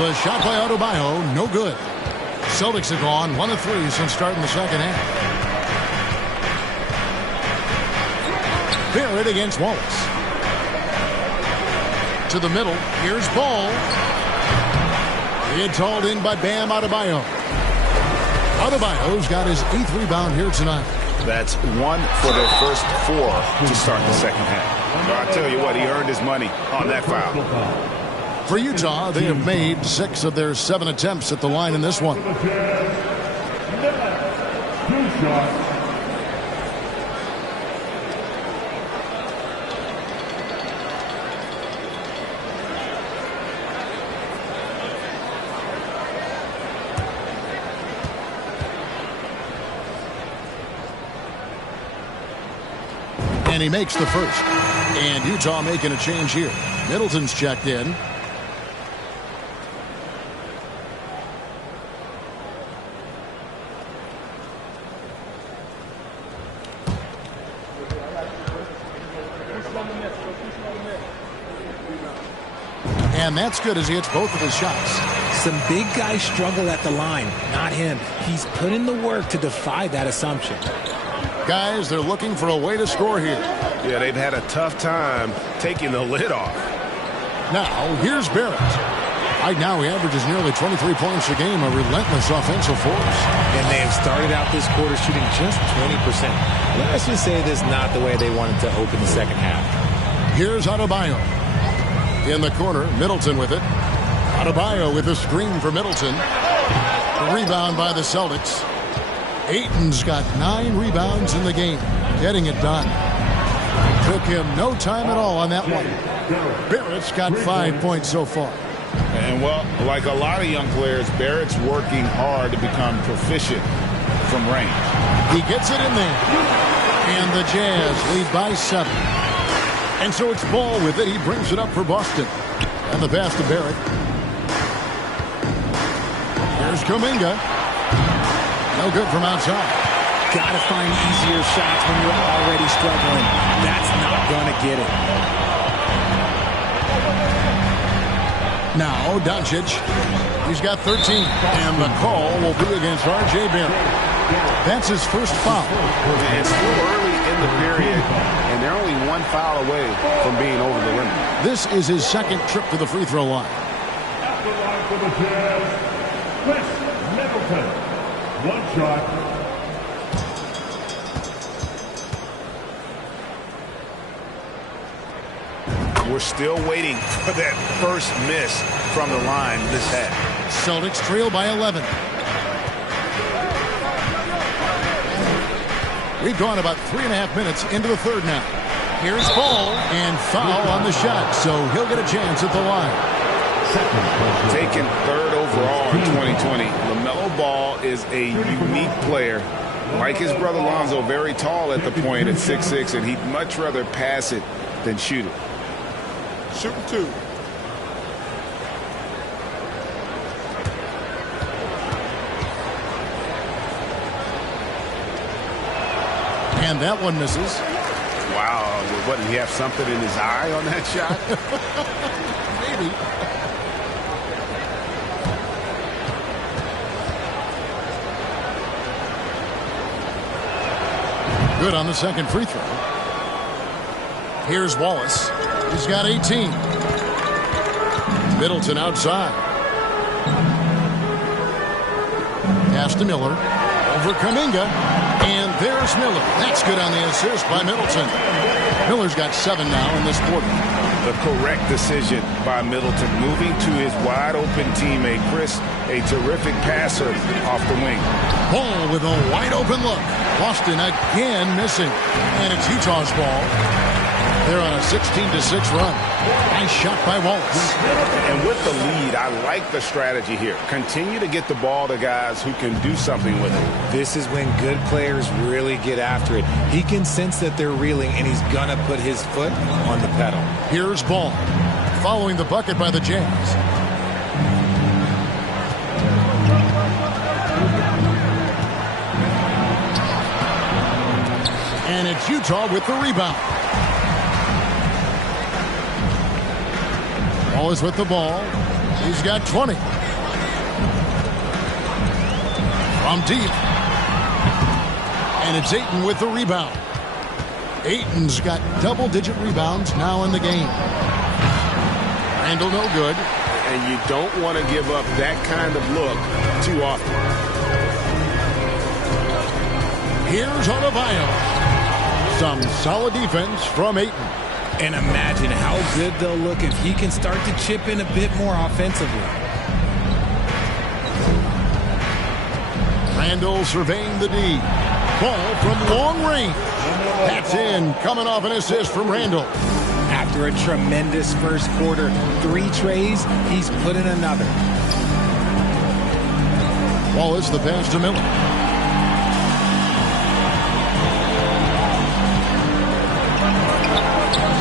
The shot by Adebayo, no good. Celtics have gone 1 of 3 since starting the second half. Barrett against Wallace. To the middle. Here's Ball. It's hauled in by Bam Adebayo. Adebayo's got his 8th rebound here tonight. That's 1 for their first 4 to start the second half. But I tell you what, he earned his money on that foul. For Utah, they have made 6 of their 7 attempts at the line in this one. And he makes the first. And Utah making a change here. Middleton's checked in. And that's good as he hits both of his shots. Some big guys struggle at the line. Not him. He's put in the work to defy that assumption. Guys, they're looking for a way to score here. Yeah, they've had a tough time taking the lid off. Now, here's Barrett. Right now, he averages nearly 23 points a game, a relentless offensive force. And they have started out this quarter shooting just 20%. Let's just say this is not the way they wanted to open the second half. Here's Adebayo. In the corner, Middleton with it. Adebayo with a screen for Middleton. The rebound by the Celtics. Ayton's got 9 rebounds in the game, getting it done. Took him no time at all on that one. Barrett's got 5 points so far. And, well, like a lot of young players, Barrett's working hard to become proficient from range. He gets it in there. And the Jazz lead by 7. And so it's Ball with it. He brings it up for Boston. And the pass to Barrett. Here's Kuminga. No good from outside. Gotta find easier shots when you're already struggling. That's not gonna get it. Now Doncic. He's got 13. And the call will be against R.J. Barrett. That's his first foul. It's still early in the period, and they're only 1 foul away from being over the limit. This is his second trip to the free throw line. At the line for the Jazz, Chris Middleton. 1 shot. We're still waiting for that first miss from the line this half. Celtics trail by 11. We've gone about 3.5 minutes into the third now. Here's Ball and foul on the shot, so he'll get a chance at the line. Taken 3rd overall in 2020, LaMelo Ball is a unique player. Like his brother Lonzo, very tall at the point at 6'6", and he'd much rather pass it than shoot it. Shooting 2. And that one misses. Wow, what, did he have something in his eye on that shot? Maybe. Good on the second free throw. Here's Wallace. He's got 18. Middleton outside. Pass to Miller. Over Kuminga. And there's Miller. That's good on the assist by Middleton. Miller's got 7 now in this quarter. The correct decision by Middleton, moving to his wide-open teammate, Chris, a terrific passer off the wing. Ball with a wide-open look. Boston again missing. And it's Utah's ball. They're on a 16-6 run. Nice shot by Wallace. And with the lead, I like the strategy here. Continue to get the ball to guys who can do something with it. This is when good players really get after it. He can sense that they're reeling, and he's going to put his foot on the pedal. Here's Ball. Following the bucket by the Jazz. And it's Utah with the rebound. Ball is with the ball. He's got 20. From deep. And it's Ayton with the rebound. Ayton's got double-digit rebounds now in the game. Randall no good. And you don't want to give up that kind of look too often. Here's Adebayo. Some solid defense from Ayton. And imagine how good they'll look if he can start to chip in a bit more offensively. Randall surveying the D. Ball from long range. That's in, coming off an assist from Randall. After a tremendous first quarter, 3 trays, he's put in another. Wallace the pass to Miller.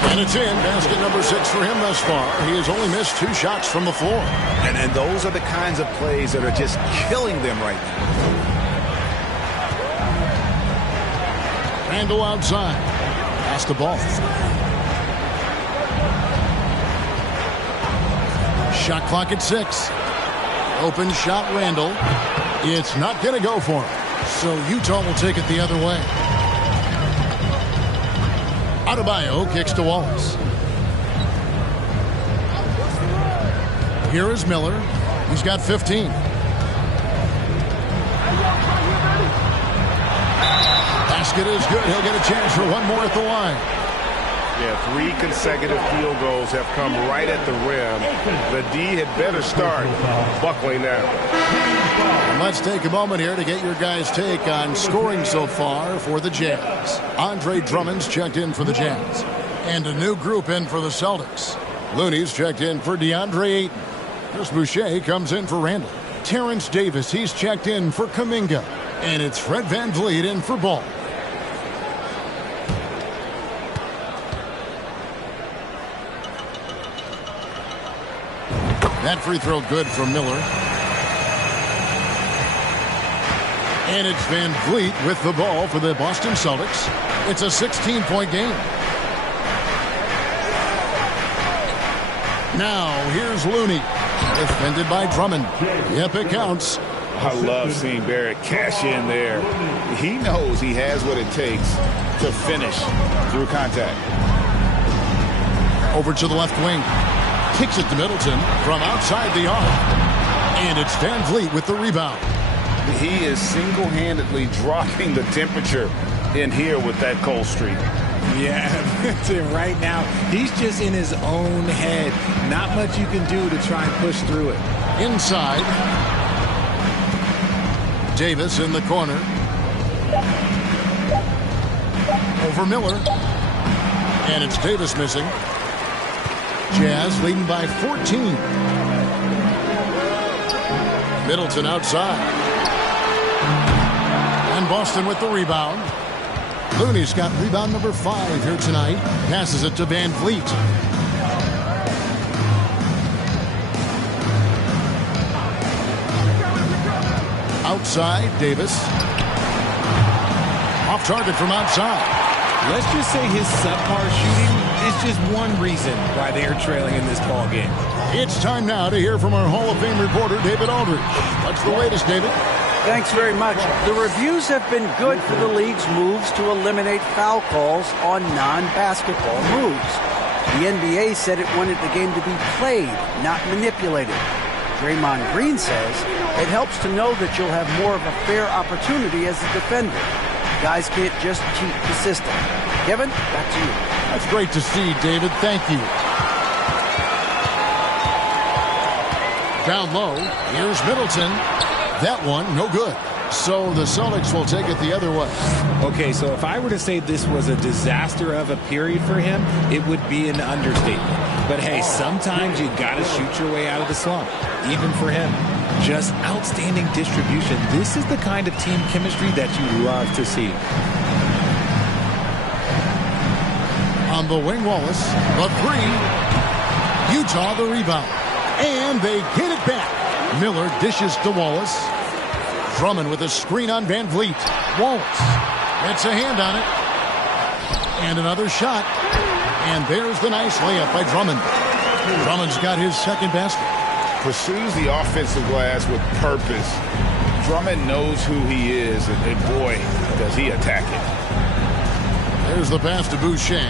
And it's in. Basket number 6 for him thus far. He has only missed 2 shots from the floor. And those are the kinds of plays that are just killing them right now. Randall outside. Pass the ball. Shot clock at 6. Open shot Randall. It's not going to go for him. So Utah will take it the other way. Adebayo kicks to Wallace. Here is Miller. He's got 15. Basket is good. He'll get a chance for one more at the line. Yeah, 3 consecutive field goals have come right at the rim. The D had better start buckling now. And let's take a moment here to get your guys' take on scoring so far for the Jazz. Andre Drummond's checked in for the Jazz. And a new group in for the Celtics. Looney's checked in for DeAndre Ayton. Chris Boucher comes in for Randall. Terrence Davis, he's checked in for Kuminga. And it's Fred VanVleet in for Ball. That free throw good from Miller. And it's VanVleet with the ball for the Boston Celtics. It's a 16-point game. Now, here's Looney. Defended by Drummond. Yep, it counts. I love seeing Barrett cash in there. He knows he has what it takes to finish through contact. Over to the left wing. Kicks it to Middleton from outside the arc. And it's VanVleet with the rebound. He is single-handedly dropping the temperature in here with that cold streak. Yeah, right now, he's just in his own head. Not much you can do to try and push through it. Inside. Davis in the corner. Over Miller. And it's Davis missing. Jazz leading by 14. Middleton outside. And Boston with the rebound. Looney's got rebound number 5 here tonight. Passes it to VanVleet. Outside, Davis. Off target from outside. Let's just say his subpar shooting is just one reason why they are trailing in this ball game. It's time now to hear from our Hall of Fame reporter, David Aldridge. What's the latest, David? Thanks very much. The reviews have been good for the league's moves to eliminate foul calls on non-basketball moves. The NBA said it wanted the game to be played, not manipulated. Draymond Green says it helps to know that you'll have more of a fair opportunity as a defender. Guys can't just cheat the system. Kevin, back to you. That's great to see, David. Thank you. Down low, here's Middleton. That one, no good. So the Celtics will take it the other way. Okay, so if I were to say this was a disaster of a period for him, it would be an understatement. But hey, sometimes you got to shoot your way out of the slump, even for him. Just outstanding distribution. This is the kind of team chemistry that you love to see. On the wing, Wallace, the 3. Utah the rebound. And they get it back. Miller dishes to Wallace. Drummond with a screen on VanVleet. Wallace gets a hand on it. And another shot. And there's the nice layup by Drummond. Drummond's got his second basket. Pursues the offensive glass with purpose. Drummond knows who he is, and boy, does he attack it. There's the pass to Boucher.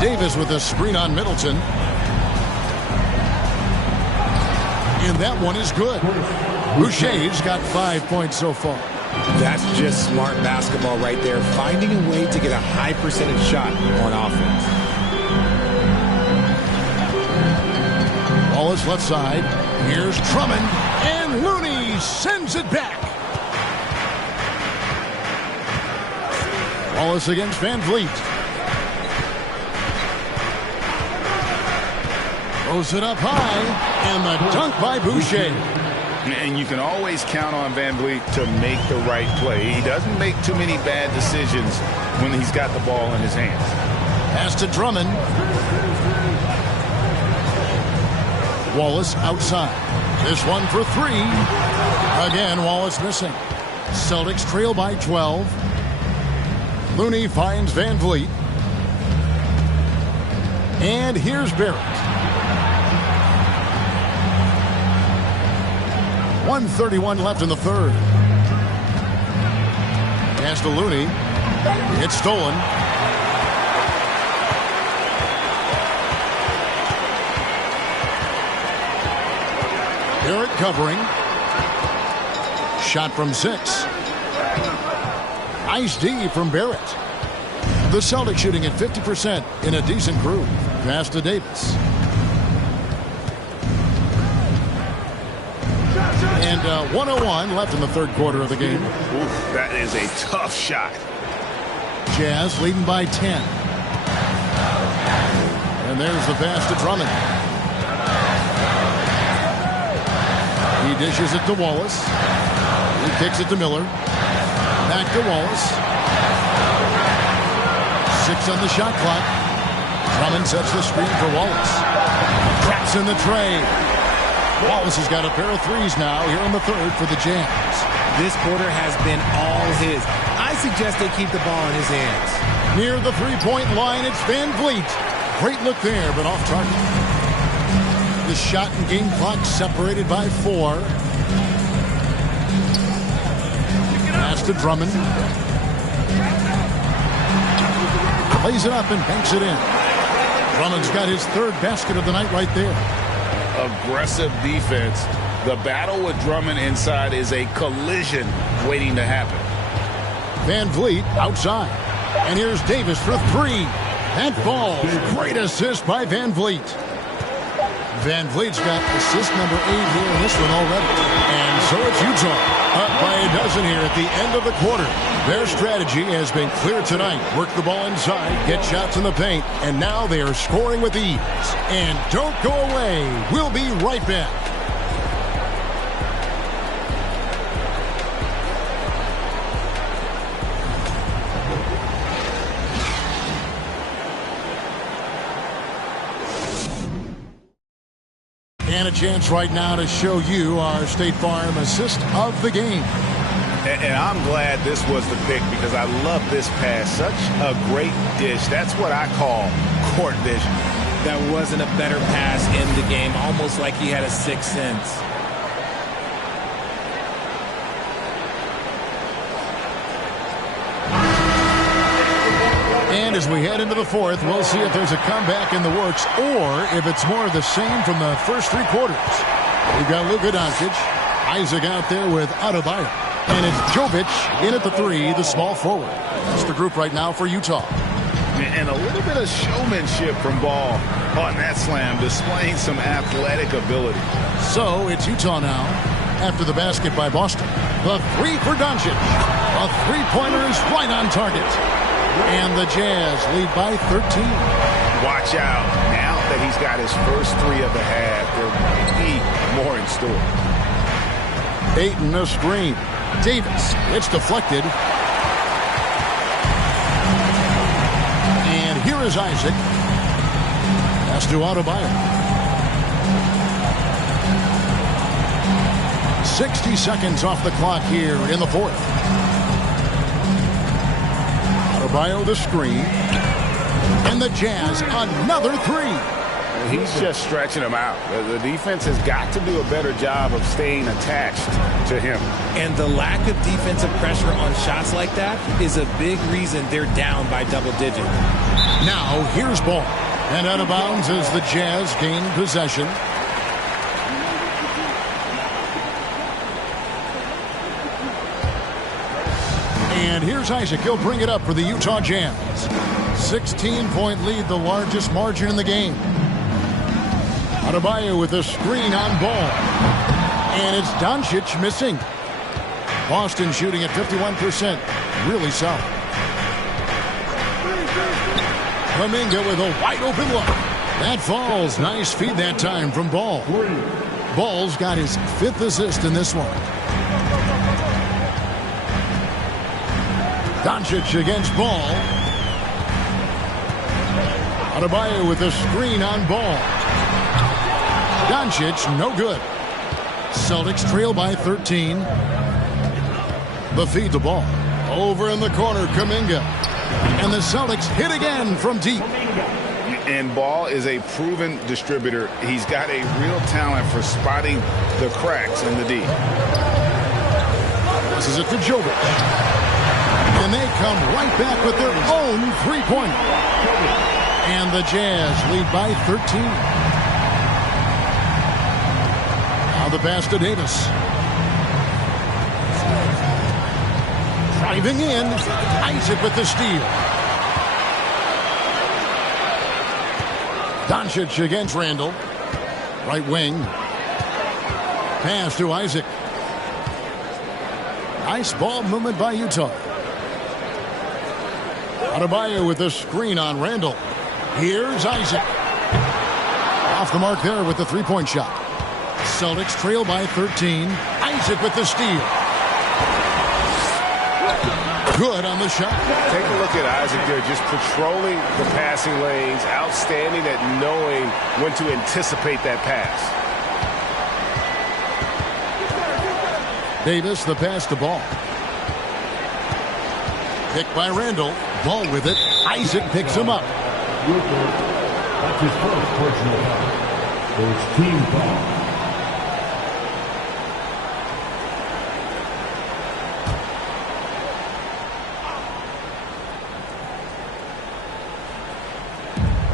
Davis with a screen on Middleton. And that one is good. Boucher's got 5 points so far. That's just smart basketball right there, finding a way to get a high percentage shot on offense. Wallace left side. Here's Drummond. And Looney sends it back. Wallace against VanVleet. Throws it up high. And the dunk by Boucher. And you can always count on VanVleet to make the right play. He doesn't make too many bad decisions when he's got the ball in his hands. Pass to Drummond. Wallace outside. This one for 3. Again, Wallace missing. Celtics trail by 12. Looney finds VanVleet. And here's Barrett. 1:31 left in the third. Pass to Looney. It's stolen. Barrett covering. Shot from 6. Nice D from Barrett. The Celtics shooting at 50% in a decent groove. Pass to Davis. And 1:01 left in the third quarter of the game. Ooh, that is a tough shot. Jazz leading by 10. And there's the pass to Drummond. He dishes it to Wallace. He kicks it to Miller. Back to Wallace. 6 on the shot clock. Drummond sets the screen for Wallace. Traps in the tray. Wallace has got a pair of threes now here in the third for the Jazz. This quarter has been all his. I suggest they keep the ball in his hands. Near the three-point line, it's Van Vliet. Great look there, but off target. The shot and game clock separated by 4. Pass to Drummond. Plays it up and banks it in. Drummond's got his third basket of the night right there. Aggressive defense. The battle with Drummond inside is a collision waiting to happen. Van Vliet outside. And here's Davis for 3. That falls. Great assist by Van Vliet. Van Vliet's got assist number 8 here in this one already. And so it's Utah. Up by a dozen here at the end of the quarter. Their strategy has been clear tonight. Work the ball inside, get shots in the paint, and now they are scoring with ease. And don't go away. We'll be right back. And a chance right now to show you our State Farm assist of the game. And I'm glad this was the pick because I love this pass. Such a great dish. That's what I call court vision. That wasn't a better pass in the game, almost like he had a sixth sense. And as we head into the fourth, we'll see if there's a comeback in the works or if it's more of the same from the first 3 quarters. We've got Luka Doncic, Isaac out there with Adebayo, and it's Jovic in at the 3, the small forward. That's the group right now for Utah. And a little bit of showmanship from Ball on that slam, displaying some athletic ability. So it's Utah now after the basket by Boston. The 3 for Doncic. A three-pointer is right on target. And the Jazz lead by 13. Watch out. Now that he's got his first 3 of the half, there may be more in store. Ayton a screen. Davis. It's deflected. And here is Isaac. Pass to Adebayo. 60 seconds off the clock here in the fourth. Adebayo the screen. And the Jazz another 3. He's just stretching them out. The defense has got to do a better job of staying attached to him. And the lack of defensive pressure on shots like that is a big reason they're down by double digits. Now here's Ball. And out of bounds as the Jazz gain possession. And here's Isaac. He'll bring it up for the Utah Jazz. 16-point lead, the largest margin in the game. Adebayo with a screen on Ball. And it's Doncic missing. Boston shooting at 51%. Really solid. Kuminga with a wide open look. That falls. Nice feed that time from Ball. Ball's got his 5th assist in this one. Doncic against Ball. Adebayo with a screen on Ball. Doncic, no good. Celtics trail by 13. The feed to Ball. Over in the corner, Kuminga. And the Celtics hit again from deep. And Ball is a proven distributor. He's got a real talent for spotting the cracks in the D. This is it to Jovic. And they come right back with their own three-pointer. And the Jazz lead by 13. Now the pass to Davis. Driving in, Isaac with the steal. Doncic against Randall. Right wing. Pass to Isaac. Nice ball movement by Utah. Adebayo with the screen on Randall. Here's Isaac. Off the mark there with the three-point shot. Celtics trail by 13. Isaac with the steal. Good on the shot. Take a look at Isaac there, just patrolling the passing lanes, outstanding at knowing when to anticipate that pass. Davis, the pass to Ball. Picked by Randall. Ball with it. Isaac picks him up. That's his first personal foul. First team foul.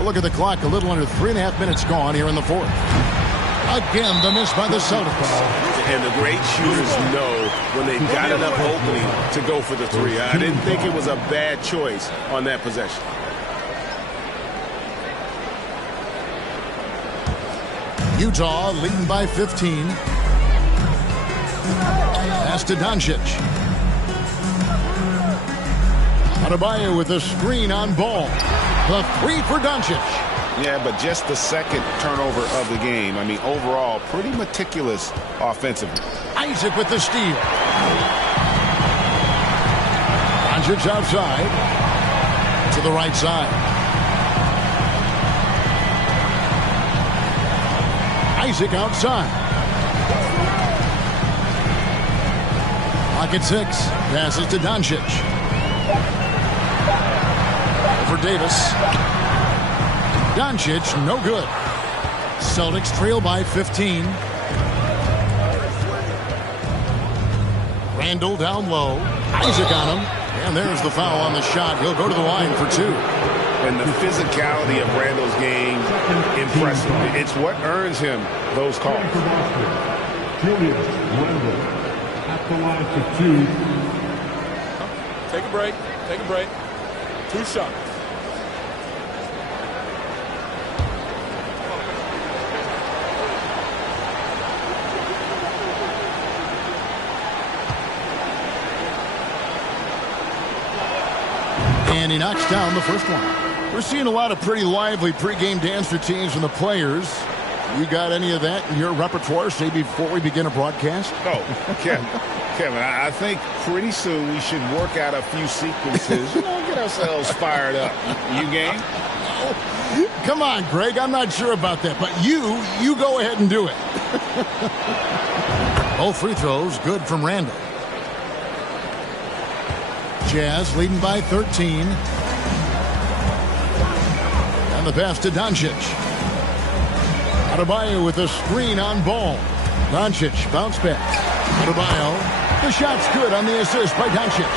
Look at the clock. A little under 3.5 minutes gone here in the fourth. Again, the miss by the Celtics. And the great shooters know when they've got enough opening to go for the three. I didn't think it was a bad choice on that possession. Utah leading by 15. Pass to Doncic. Adebayo with the screen on Ball. The three for Doncic. Yeah, but just the second turnover of the game. I mean, overall, pretty meticulous offensively. Isaac with the steal. Doncic outside. To the right side. Isaac outside. Pocket 6. Passes to Doncic. For Davis. Doncic, no good. Celtics trail by 15. Randall down low. Isaac on him. And there's the foul on the shot. He'll go to the line for 2. And the physicality of Randall's game, impressive. It's what earns him those calls. Julius Randall at the line for 2. Take a break. Take a break. 2 shots. And he knocks down the first one. We're seeing a lot of pretty lively pregame dance routines from the players. You got any of that in your repertoire, say, before we begin a broadcast? Oh, Kevin, I think pretty soon we should work out a few sequences. Get ourselves fired up. You game? Come on, Greg. I'm not sure about that, but you go ahead and do it. Both free throws good from Randall. Jazz leading by 13. And the pass to Doncic. Adebayo with a screen on Ball. Doncic bounce pass. Adebayo. The shot's good on the assist by Doncic.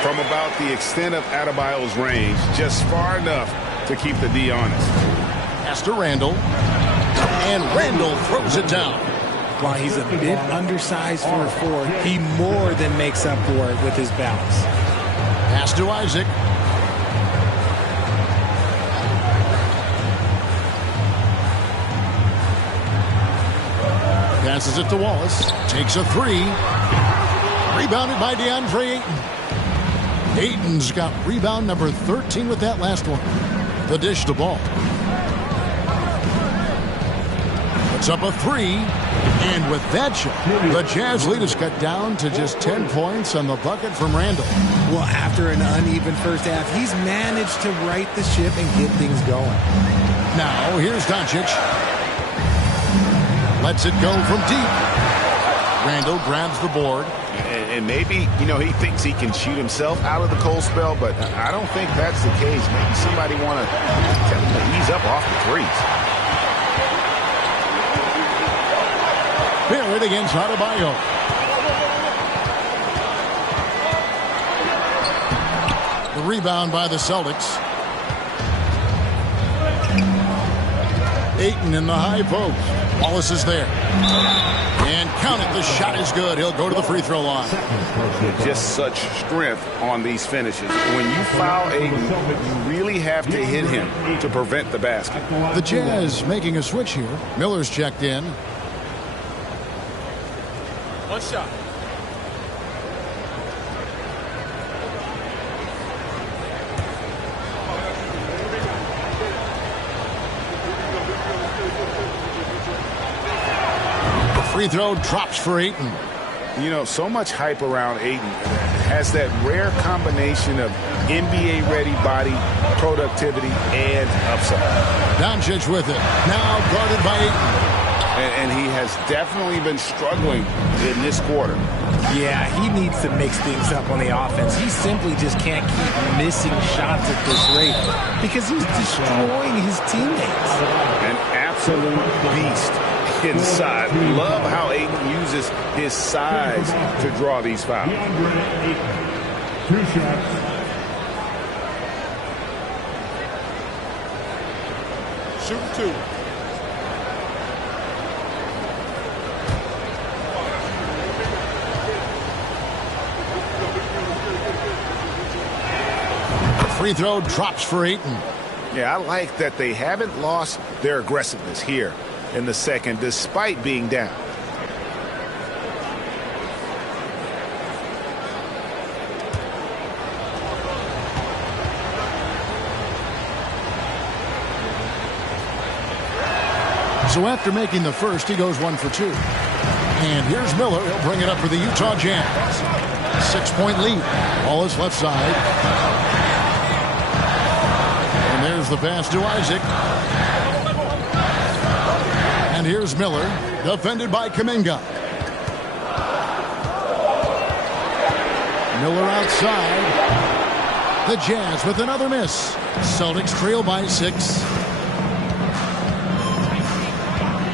From about the extent of Adebayo's range, just far enough to keep the D honest. Pass to Randall. And Randall throws it down. While he's a bit undersized for a 4, he more than makes up for it with his balance. Pass to Isaac. Passes it to Wallace. Takes a 3. Rebounded by DeAndre Ayton. Ayton's got rebound number 13 with that last one. The dish to Ball. Puts up a 3. And with that shot, the Jazz lead is cut down to just 10 points on the bucket from Randall. Well, after an uneven first half, he's managed to right the ship and get things going. Now, here's Doncic. Lets it go from deep. Randall grabs the board. And maybe, he thinks he can shoot himself out of the cold spell, but I don't think that's the case. Maybe somebody want to tell him to ease up off the threes. Barrett against Adebayo. The rebound by the Celtics. Ayton in the high post. Wallace is there. And count it. The shot is good. He'll go to the free throw line. Just such strength on these finishes. When you foul Ayton, you really have to hit him to prevent the basket. The Jazz making a switch here. Miller's checked in. One shot. Free throw drops for Ayton. You know, so much hype around Ayton. Has that rare combination of NBA-ready body, productivity, and upside. Doncic with it. Now guarded by Ayton. And he has definitely been struggling in this quarter. Yeah, he needs to mix things up on the offense. He simply just can't keep missing shots at this rate because he's destroying his teammates. An absolute beast inside. Love how Ayton uses his size to draw these fouls. 2 shots. Shoot 2. Free throw drops for Ayton. Yeah, I like that they haven't lost their aggressiveness here in the second, despite being down. So after making the first, he goes 1 for 2. And here's Miller. He'll bring it up for the Utah Jazz. 6-point lead. Ball is left side. And there's the pass to Isaac. And here's Miller, defended by Kuminga. Miller outside. The Jazz with another miss. Celtics trail by 6.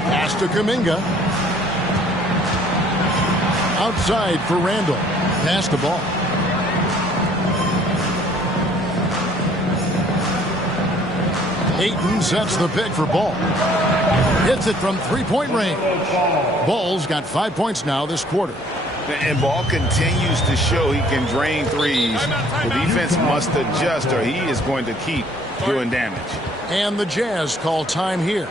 Pass to Kuminga. Outside for Randall. Pass the ball. Ayton sets the pick for Ball. Hits it from 3-point range. Ball's got 5 points now this quarter. And Ball continues to show he can drain threes. The defense must adjust or he is going to keep doing damage. And the Jazz call time here.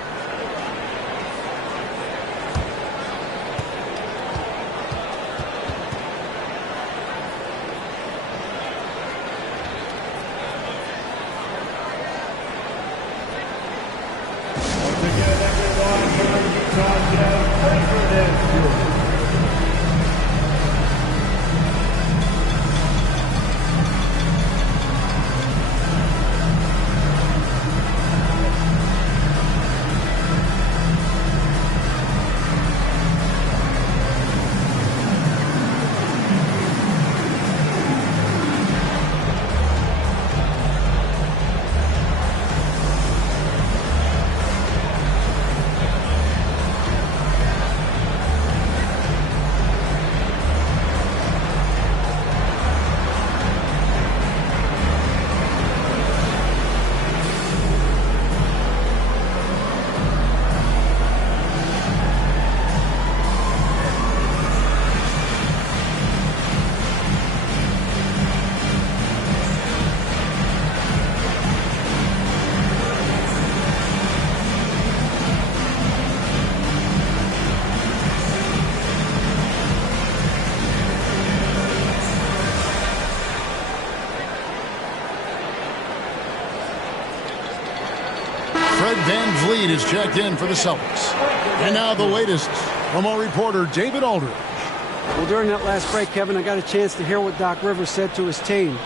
Van Vliet is checked in for the Celtics. And now the latest from our reporter, David Aldridge. Well, during that last break, Kevin, I got a chance to hear what Doc Rivers said to his team.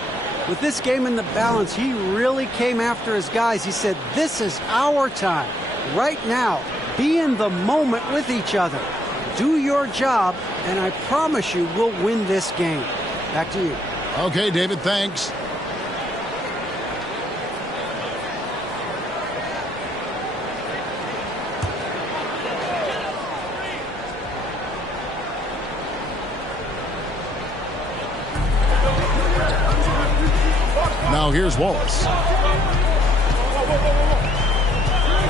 With this game in the balance, he really came after his guys. He said, this is our time. Right now, be in the moment with each other. Do your job, and I promise you we'll win this game. Back to you. Okay, David, thanks. Now here's Wallace.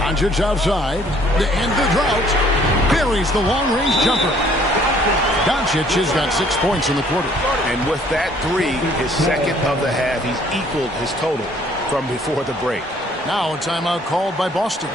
Doncic outside to end the drought. Buries the long-range jumper. Doncic has got 6 points in the quarter. And with that three, his second of the half, he's equaled his total from before the break. Now a timeout called by Boston.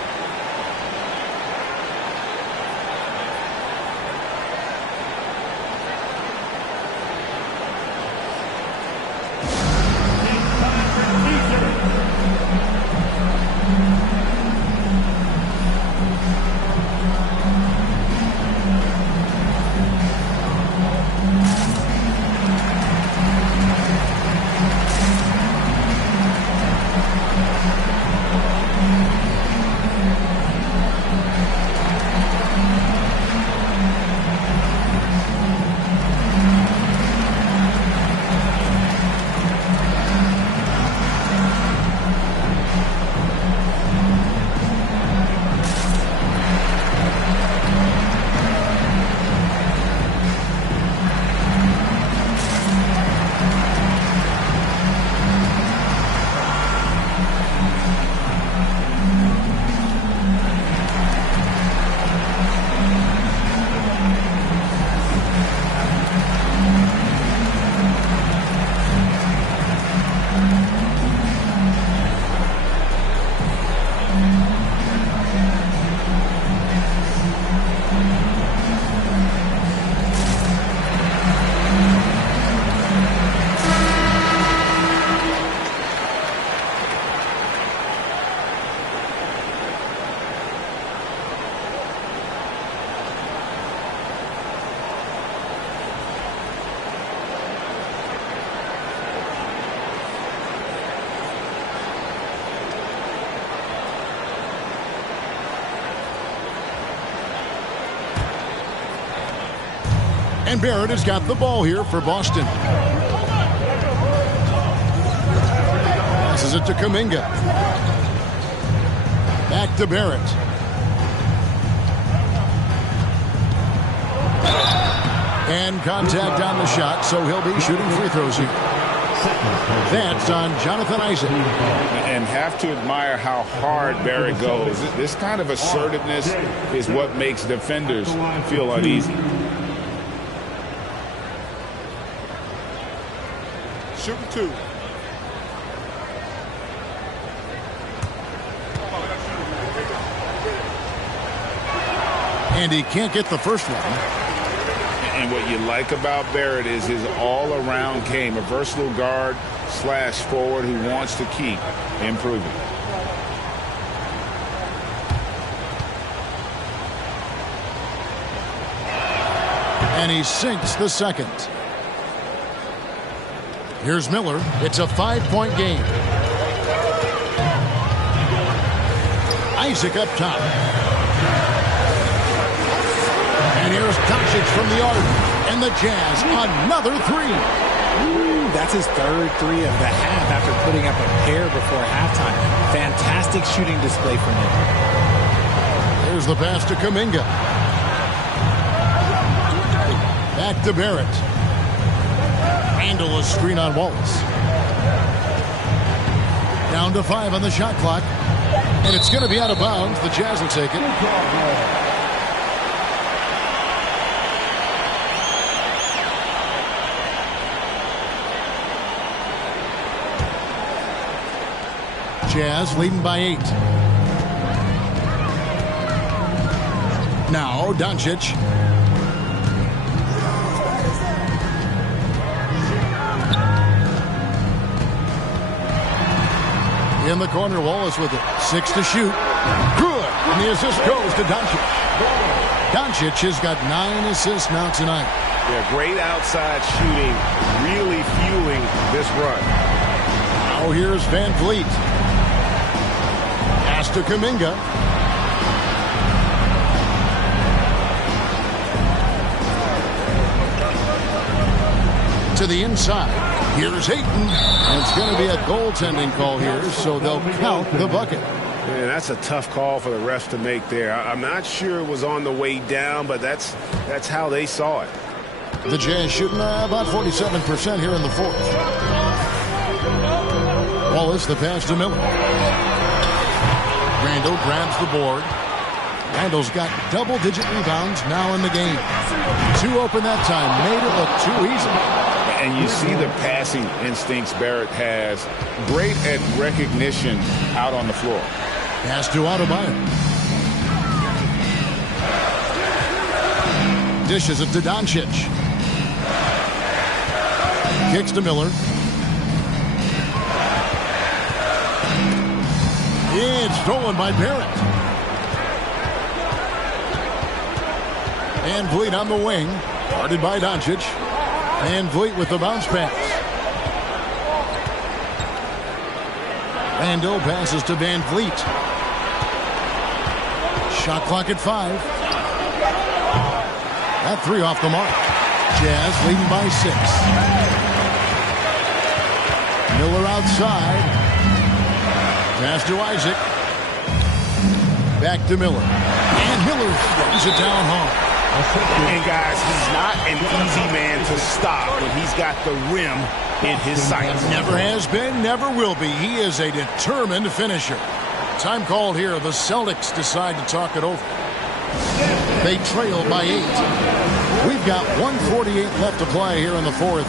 And Barrett has got the ball here for Boston. Passes it to Kuminga. Back to Barrett. And contact on the shot, so he'll be shooting free throws here. That's on Jonathan Isaac. And have to admire how hard Barrett goes. This kind of assertiveness is what makes defenders feel uneasy. Shooting two. And he can't get the first one. And what you like about Barrett is his all-around game, a versatile guard slash forward who wants to keep improving. And he sinks the second. Here's Miller. It's a 5-point game. Isaac up top. And here's Doncic from the arc. And the Jazz, another three. Ooh, that's his third three of the half after putting up a pair before halftime. Fantastic shooting display from him. There's the pass to Kuminga. Back to Barrett. Handle a screen on Wallace. Down to 5 on the shot clock. And it's going to be out of bounds. The Jazz will take it. Jazz leading by 8. Now Doncic. In the corner, Wallace with it. 6 to shoot. Good. And the assist goes to Doncic. Doncic has got 9 assists now tonight. Yeah, great outside shooting, really fueling this run. Now here's Van Vliet. Pass to Kuminga. To the inside. Here's Ayton. And it's going to be a goaltending call here, so they'll count the bucket. Man, that's a tough call for the refs to make there. I'm not sure it was on the way down, but that's how they saw it. The Jazz shooting about 47% here in the fourth. Wallace, the pass to Miller. Randall grabs the board. Randall's got double-digit rebounds now in the game. Too open that time. Made it look too easy. And you see the passing instincts Barrett has. Great at recognition out on the floor. Pass to Adebayo. Dishes it to Doncic. Kicks to Miller. It's stolen by Barrett. Van Vliet on the wing. Guarded by Doncic. Van Vliet with the bounce pass. Randall passes to Van Vliet. Shot clock at 5. That 3 off the mark. Jazz leading by 6. Miller outside. Pass to Isaac. Back to Miller. And Miller throws it down hard. And guys, he's not an easy man to stop when he's got the rim in his sights. Never has been, never will be. He is a determined finisher. Time called here. The Celtics decide to talk it over. They trail by 8. We've got 1:48 left to play here in the fourth.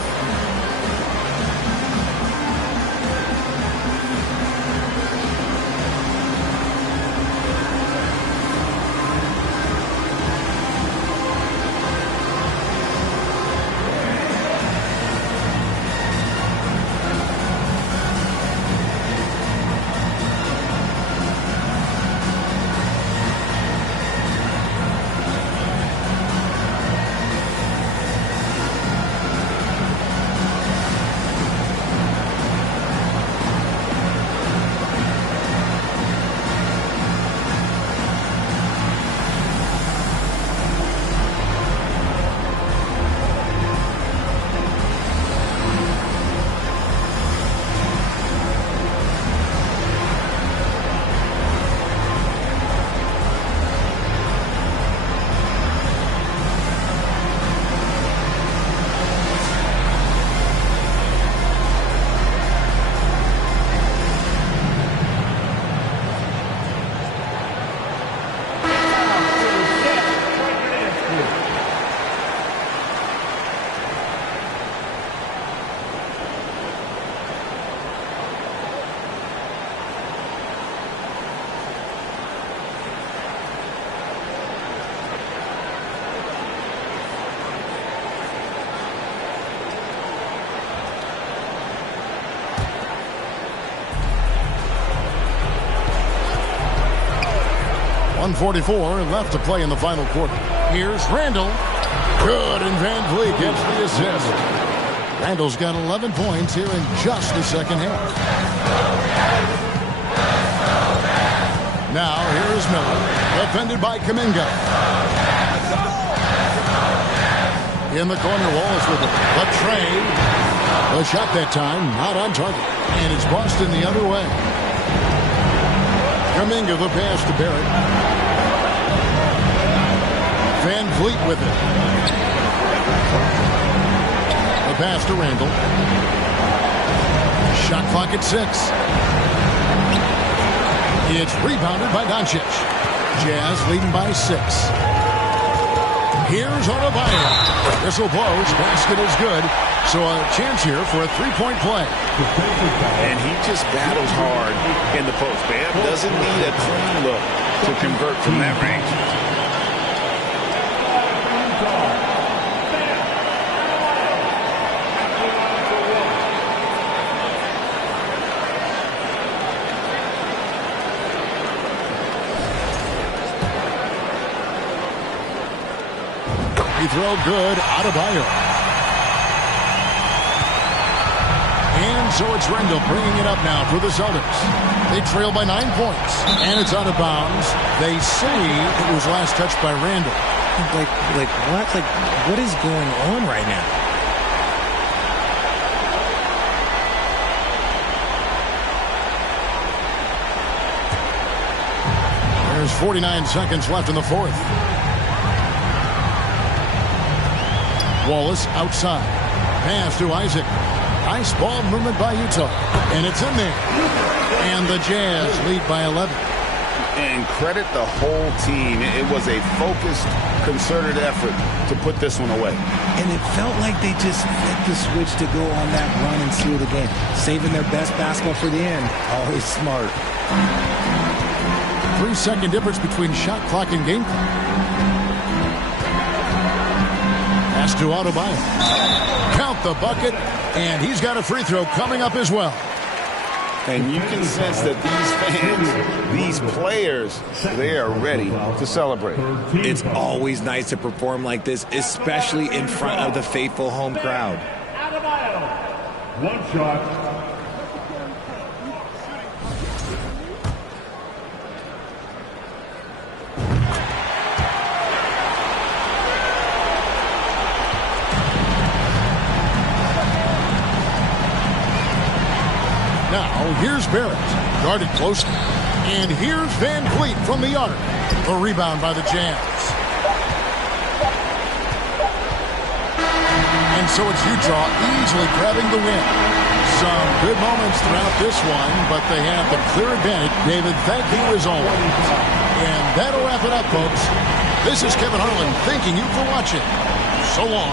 .144 left to play in the final quarter. Here's Randall. Good, and Van Vliet gets the assist. Randall's got 11 points here in just the second half. Now here's Miller, defended by Kuminga. In the corner, Wallace with a trade. The shot that time, not on target. And it's Boston the other way. Kuminga the pass to Barrett. Van Vliet with it. The pass to Randall. Shot clock at 6. It's rebounded by Doncic. Jazz leading by 6. Here's Adebayo. Whistle blows. Basket is good. So a chance here for a three-point play. And he just battles hard in the post. Bam doesn't need a clean look to convert from that range. Free throw good. Adebayo. And so it's Randall bringing it up now for the Celtics. They trail by 9 points. And it's out of bounds. They say it was last touched by Randall. Like what? Like, what is going on right now? There's 49 seconds left in the fourth. Wallace outside. Pass to Isaac. Nice ball movement by Utah. And it's in there. And the Jazz lead by 11. And credit the whole team. It was a focused, concerted effort to put this one away. And it felt like they just flipped the switch to go on that run and seal the game. Saving their best basketball for the end. Always smart. 3-second difference between shot clock and game clock. Pass to Adebayo. Count the bucket, and he's got a free throw coming up as well. And you can sense that these fans, these players, they are ready to celebrate. It's always nice to perform like this, especially in front of the faithful home crowd. One shot. Now, here's Barrett, guarded closely. And here's Van Vliet from the arc. A rebound by the Jazz. And so it's Utah easily grabbing the win. Some good moments throughout this one, but they have the clear advantage. David, thank you as always. And that'll wrap it up, folks. This is Kevin Harlan thanking you for watching. So long.